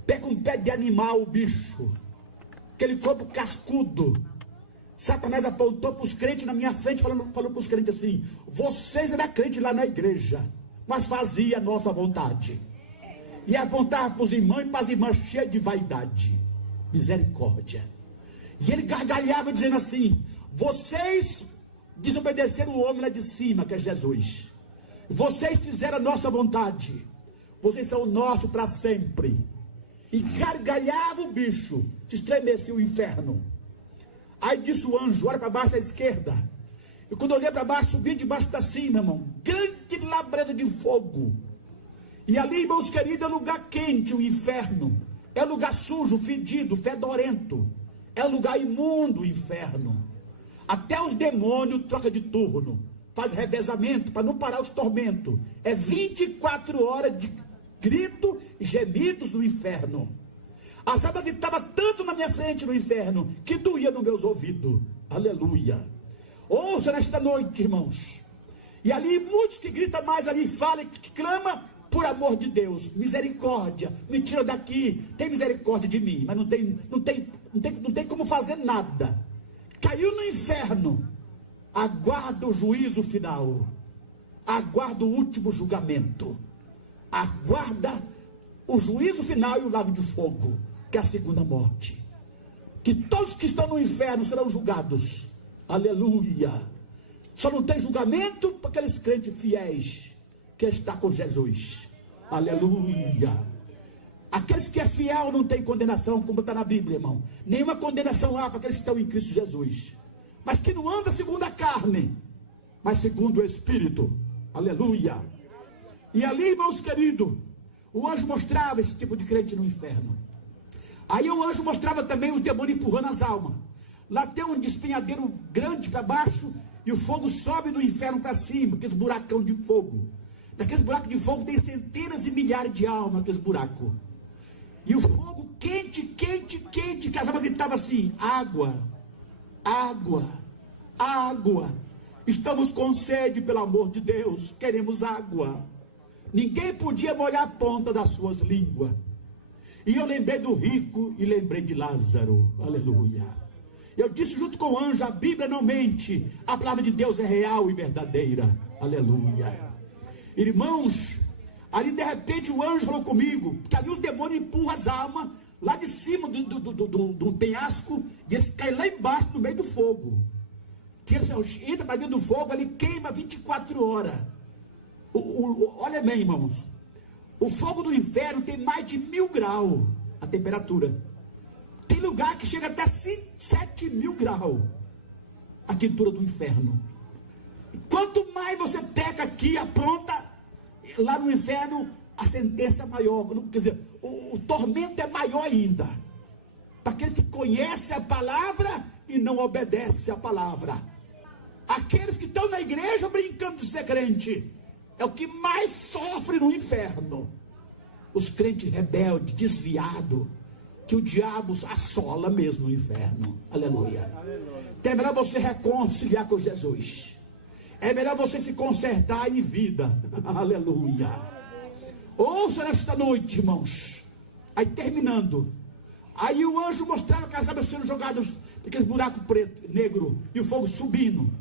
Pega um pé de animal, o bicho. Aquele corpo cascudo. Satanás apontou para os crentes na minha frente, falou para os crentes assim: vocês eram crentes lá na igreja, mas fazia a nossa vontade. E apontava para os irmãos e para as irmãs cheias de vaidade. Misericórdia. E ele gargalhava dizendo assim: vocês desobedeceram o homem lá de cima, que é Jesus. Vocês fizeram a nossa vontade. Vocês são o nosso para sempre. E gargalhava o bicho, se estremecia o inferno. Aí disse o anjo: olha para baixo à esquerda. E quando eu olhei para baixo, subi de baixo para cima, irmão, grande labreda de fogo. E ali, irmãos queridos, é lugar quente, o inferno. É lugar sujo, fedido, fedorento. É lugar imundo, o inferno. Até os demônios trocam de turno, faz revezamento para não parar os tormentos. É 24 horas de grito e gemidos no inferno. A alma gritava tanto na minha frente no inferno, que doía nos meus ouvidos. Aleluia. Ouça nesta noite, irmãos. E ali muitos que gritam mais ali, falam, que clamam por amor de Deus, misericórdia, me tira daqui, tem misericórdia de mim, mas não tem como fazer nada. Caiu no inferno, aguarda o juízo final, aguarda o último julgamento, aguarda o juízo final e o lago de fogo, que é a segunda morte. Que todos que estão no inferno serão julgados. Aleluia. Só não tem julgamento para aqueles crentes fiéis que está com Jesus. Aleluia. Aqueles que é fiel não tem condenação, como está na Bíblia, irmão. Nenhuma condenação há para aqueles que estão em Cristo Jesus. Mas que não anda segundo a carne, mas segundo o Espírito. Aleluia. E ali, irmãos queridos, o anjo mostrava esse tipo de crente no inferno. Aí o anjo mostrava também os demônios empurrando as almas. Lá tem um despenhadeiro grande para baixo, e o fogo sobe do inferno para cima, aqueles buracão de fogo. Naqueles buracos de fogo tem centenas e milhares de almas naqueles buracos. E o fogo quente, quente, quente, que as almas gritavam assim: água, água, água. Estamos com sede, pelo amor de Deus, queremos água. Ninguém podia molhar a ponta das suas línguas. E eu lembrei do rico e lembrei de Lázaro. Aleluia. Eu disse junto com o anjo: a Bíblia não mente, a palavra de Deus é real e verdadeira. Aleluia. Irmãos, ali de repente o anjo falou comigo, que ali os demônios empurram as almas lá de cima do penhasco, e eles caem lá embaixo no meio do fogo. Que eles entram para dentro do fogo, ali queima 24 horas. Olha bem, irmãos, o fogo do inferno tem mais de 1000 graus a temperatura. Tem lugar que chega até 7.000 graus a quentura do inferno. Quanto mais você peca aqui, apronta, lá no inferno a sentença é maior. Quer dizer, o tormento é maior ainda para aqueles que conhecem a palavra e não obedecem a palavra. Aqueles que estão na igreja brincando de ser crente é o que mais sofre no inferno. Os crentes rebeldes, desviados, que o diabo assola mesmo no inferno. Aleluia. Então é melhor você reconciliar com Jesus. É melhor você se consertar em vida. Aleluia. Ouça nesta noite, irmãos. Aí terminando, aí o anjo mostrava que as almas sendo jogadas naqueles buracos preto, negro, e o fogo subindo.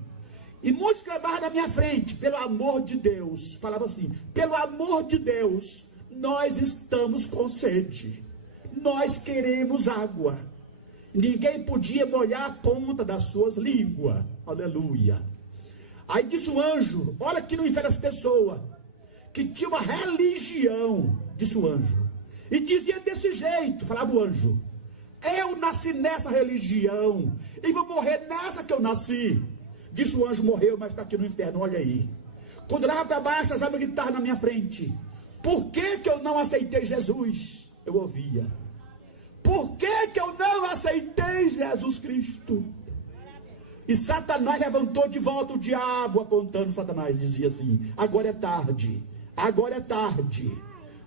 E muitos clamavam na minha frente: pelo amor de Deus. Falava assim: pelo amor de Deus, nós estamos com sede, nós queremos água. Ninguém podia molhar a ponta das suas línguas. Aleluia. Aí disse o anjo: olha aqui no inferno as pessoas que tinham uma religião, disse o anjo, e dizia desse jeito, falava o anjo: eu nasci nessa religião e vou morrer nessa que eu nasci. Disse o anjo: morreu, mas está aqui no inferno, olha aí. Quando olhava para baixo, as almas gritavam na minha frente: por que que eu não aceitei Jesus? Eu ouvia: por que que eu não aceitei Jesus Cristo? E Satanás levantou de volta o diabo, apontando Satanás, dizia assim: agora é tarde, agora é tarde,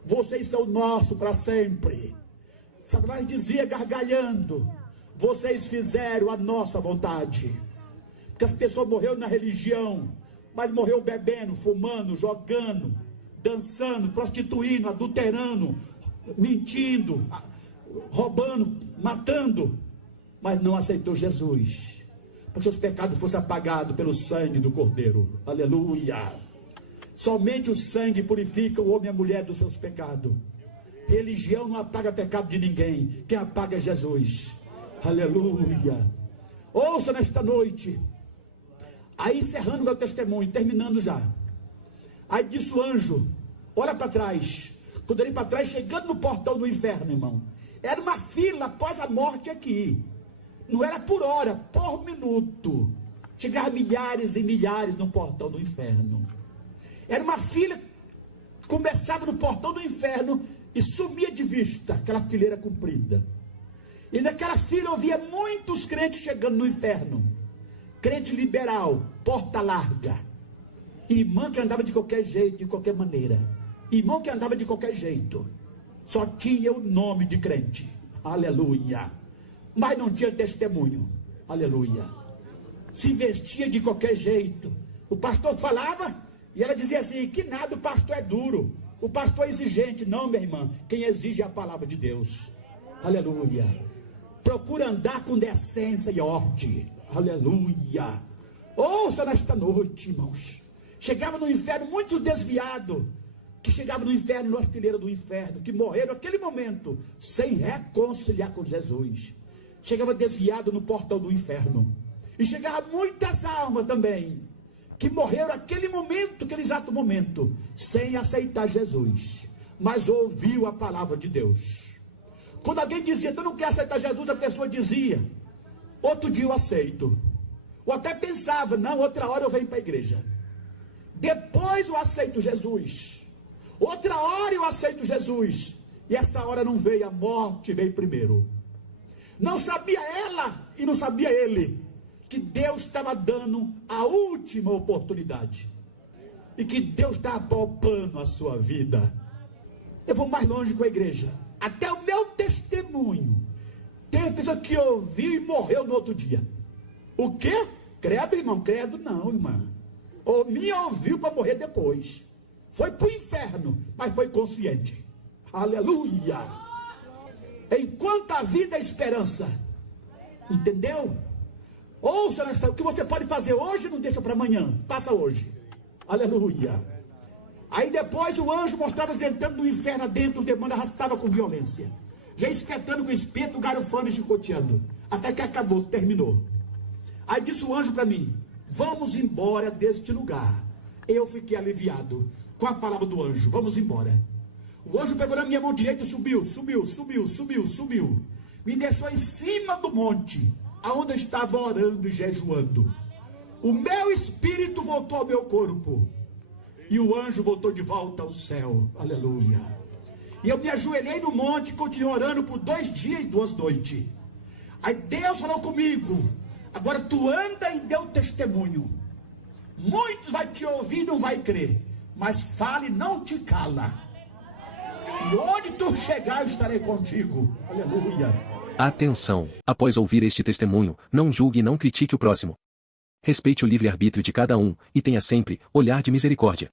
vocês são nossos para sempre. Satanás dizia gargalhando: vocês fizeram a nossa vontade. Porque as pessoas morreram na religião, mas morreu bebendo, fumando, jogando, dançando, prostituindo, adulterando, mentindo, roubando, matando, mas não aceitou Jesus, para que seus pecados fossem apagados pelo sangue do Cordeiro. Aleluia. Somente o sangue purifica o homem e a mulher dos seus pecados. Religião não apaga pecado de ninguém, quem apaga é Jesus. Aleluia. Ouça nesta noite. Aí encerrando meu testemunho, terminando já. Aí disse o anjo: olha para trás, Quando eu olhei para trás, chegando no portão do inferno, irmão, era uma fila após a morte aqui. Não era por hora, por minuto. Chegava milhares e milhares no portão do inferno. Era uma fila que começava no portão do inferno e sumia de vista, aquela fileira comprida. E naquela fila eu via muitos crentes chegando no inferno. Crente liberal, porta larga. Irmã que andava de qualquer jeito, de qualquer maneira. Irmão que andava de qualquer jeito. Só tinha o nome de crente. Aleluia. Mas não tinha testemunho. Aleluia. Se vestia de qualquer jeito. O pastor falava e ela dizia assim: que nada, o pastor é duro. O pastor é exigente. Não, minha irmã. Quem exige é a palavra de Deus. Aleluia. Procura andar com decência e ordem. Aleluia. Ouça nesta noite, irmãos. Chegava no inferno muito desviado, que chegava no inferno, na fileira do inferno, que morreram naquele momento, sem reconciliar com Jesus. Chegava desviado no portão do inferno. E chegava muitas almas também, que morreram naquele momento, aquele exato momento, sem aceitar Jesus, mas ouviu a palavra de Deus. Quando alguém dizia: tu não quer aceitar Jesus, a pessoa dizia: outro dia eu aceito. Ou até pensava: não, outra hora eu venho para a igreja. Depois eu aceito Jesus. Outra hora eu aceito Jesus. E esta hora não veio, a morte veio primeiro. Não sabia ela e não sabia ele que Deus estava dando a última oportunidade. E que Deus estava poupando a sua vida. Eu vou mais longe com a igreja. Até o meu testemunho. Tem pessoa que ouviu e morreu no outro dia. O quê? Credo, irmão? Credo não, irmã. Ou me ouviu para morrer depois. Foi para o inferno, mas foi consciente. Aleluia. Enquanto a vida é esperança. Entendeu? Ouça, o que você pode fazer hoje, não deixa para amanhã. Faça hoje. Aleluia. Aí depois o anjo mostrava entrando no inferno dentro, o demônio arrastava com violência. Já espetando com o espeto, garofando e chicoteando. Até que acabou, terminou. Aí disse o anjo para mim: vamos embora deste lugar. Eu fiquei aliviado com a palavra do anjo. Vamos embora. O anjo pegou na minha mão direita e subiu. Me deixou em cima do monte, aonde eu estava orando e jejuando. O meu espírito voltou ao meu corpo. E o anjo voltou de volta ao céu. Aleluia. E eu me ajoelhei no monte e continuei orando por 2 dias e 2 noites. Aí Deus falou comigo: agora tu anda e dê o testemunho. Muitos vai te ouvir e não vai crer, mas fale e não te cala. E onde tu chegar, eu estarei contigo. Aleluia. Atenção! Após ouvir este testemunho, não julgue e não critique o próximo. Respeite o livre-arbítrio de cada um, e tenha sempre olhar de misericórdia.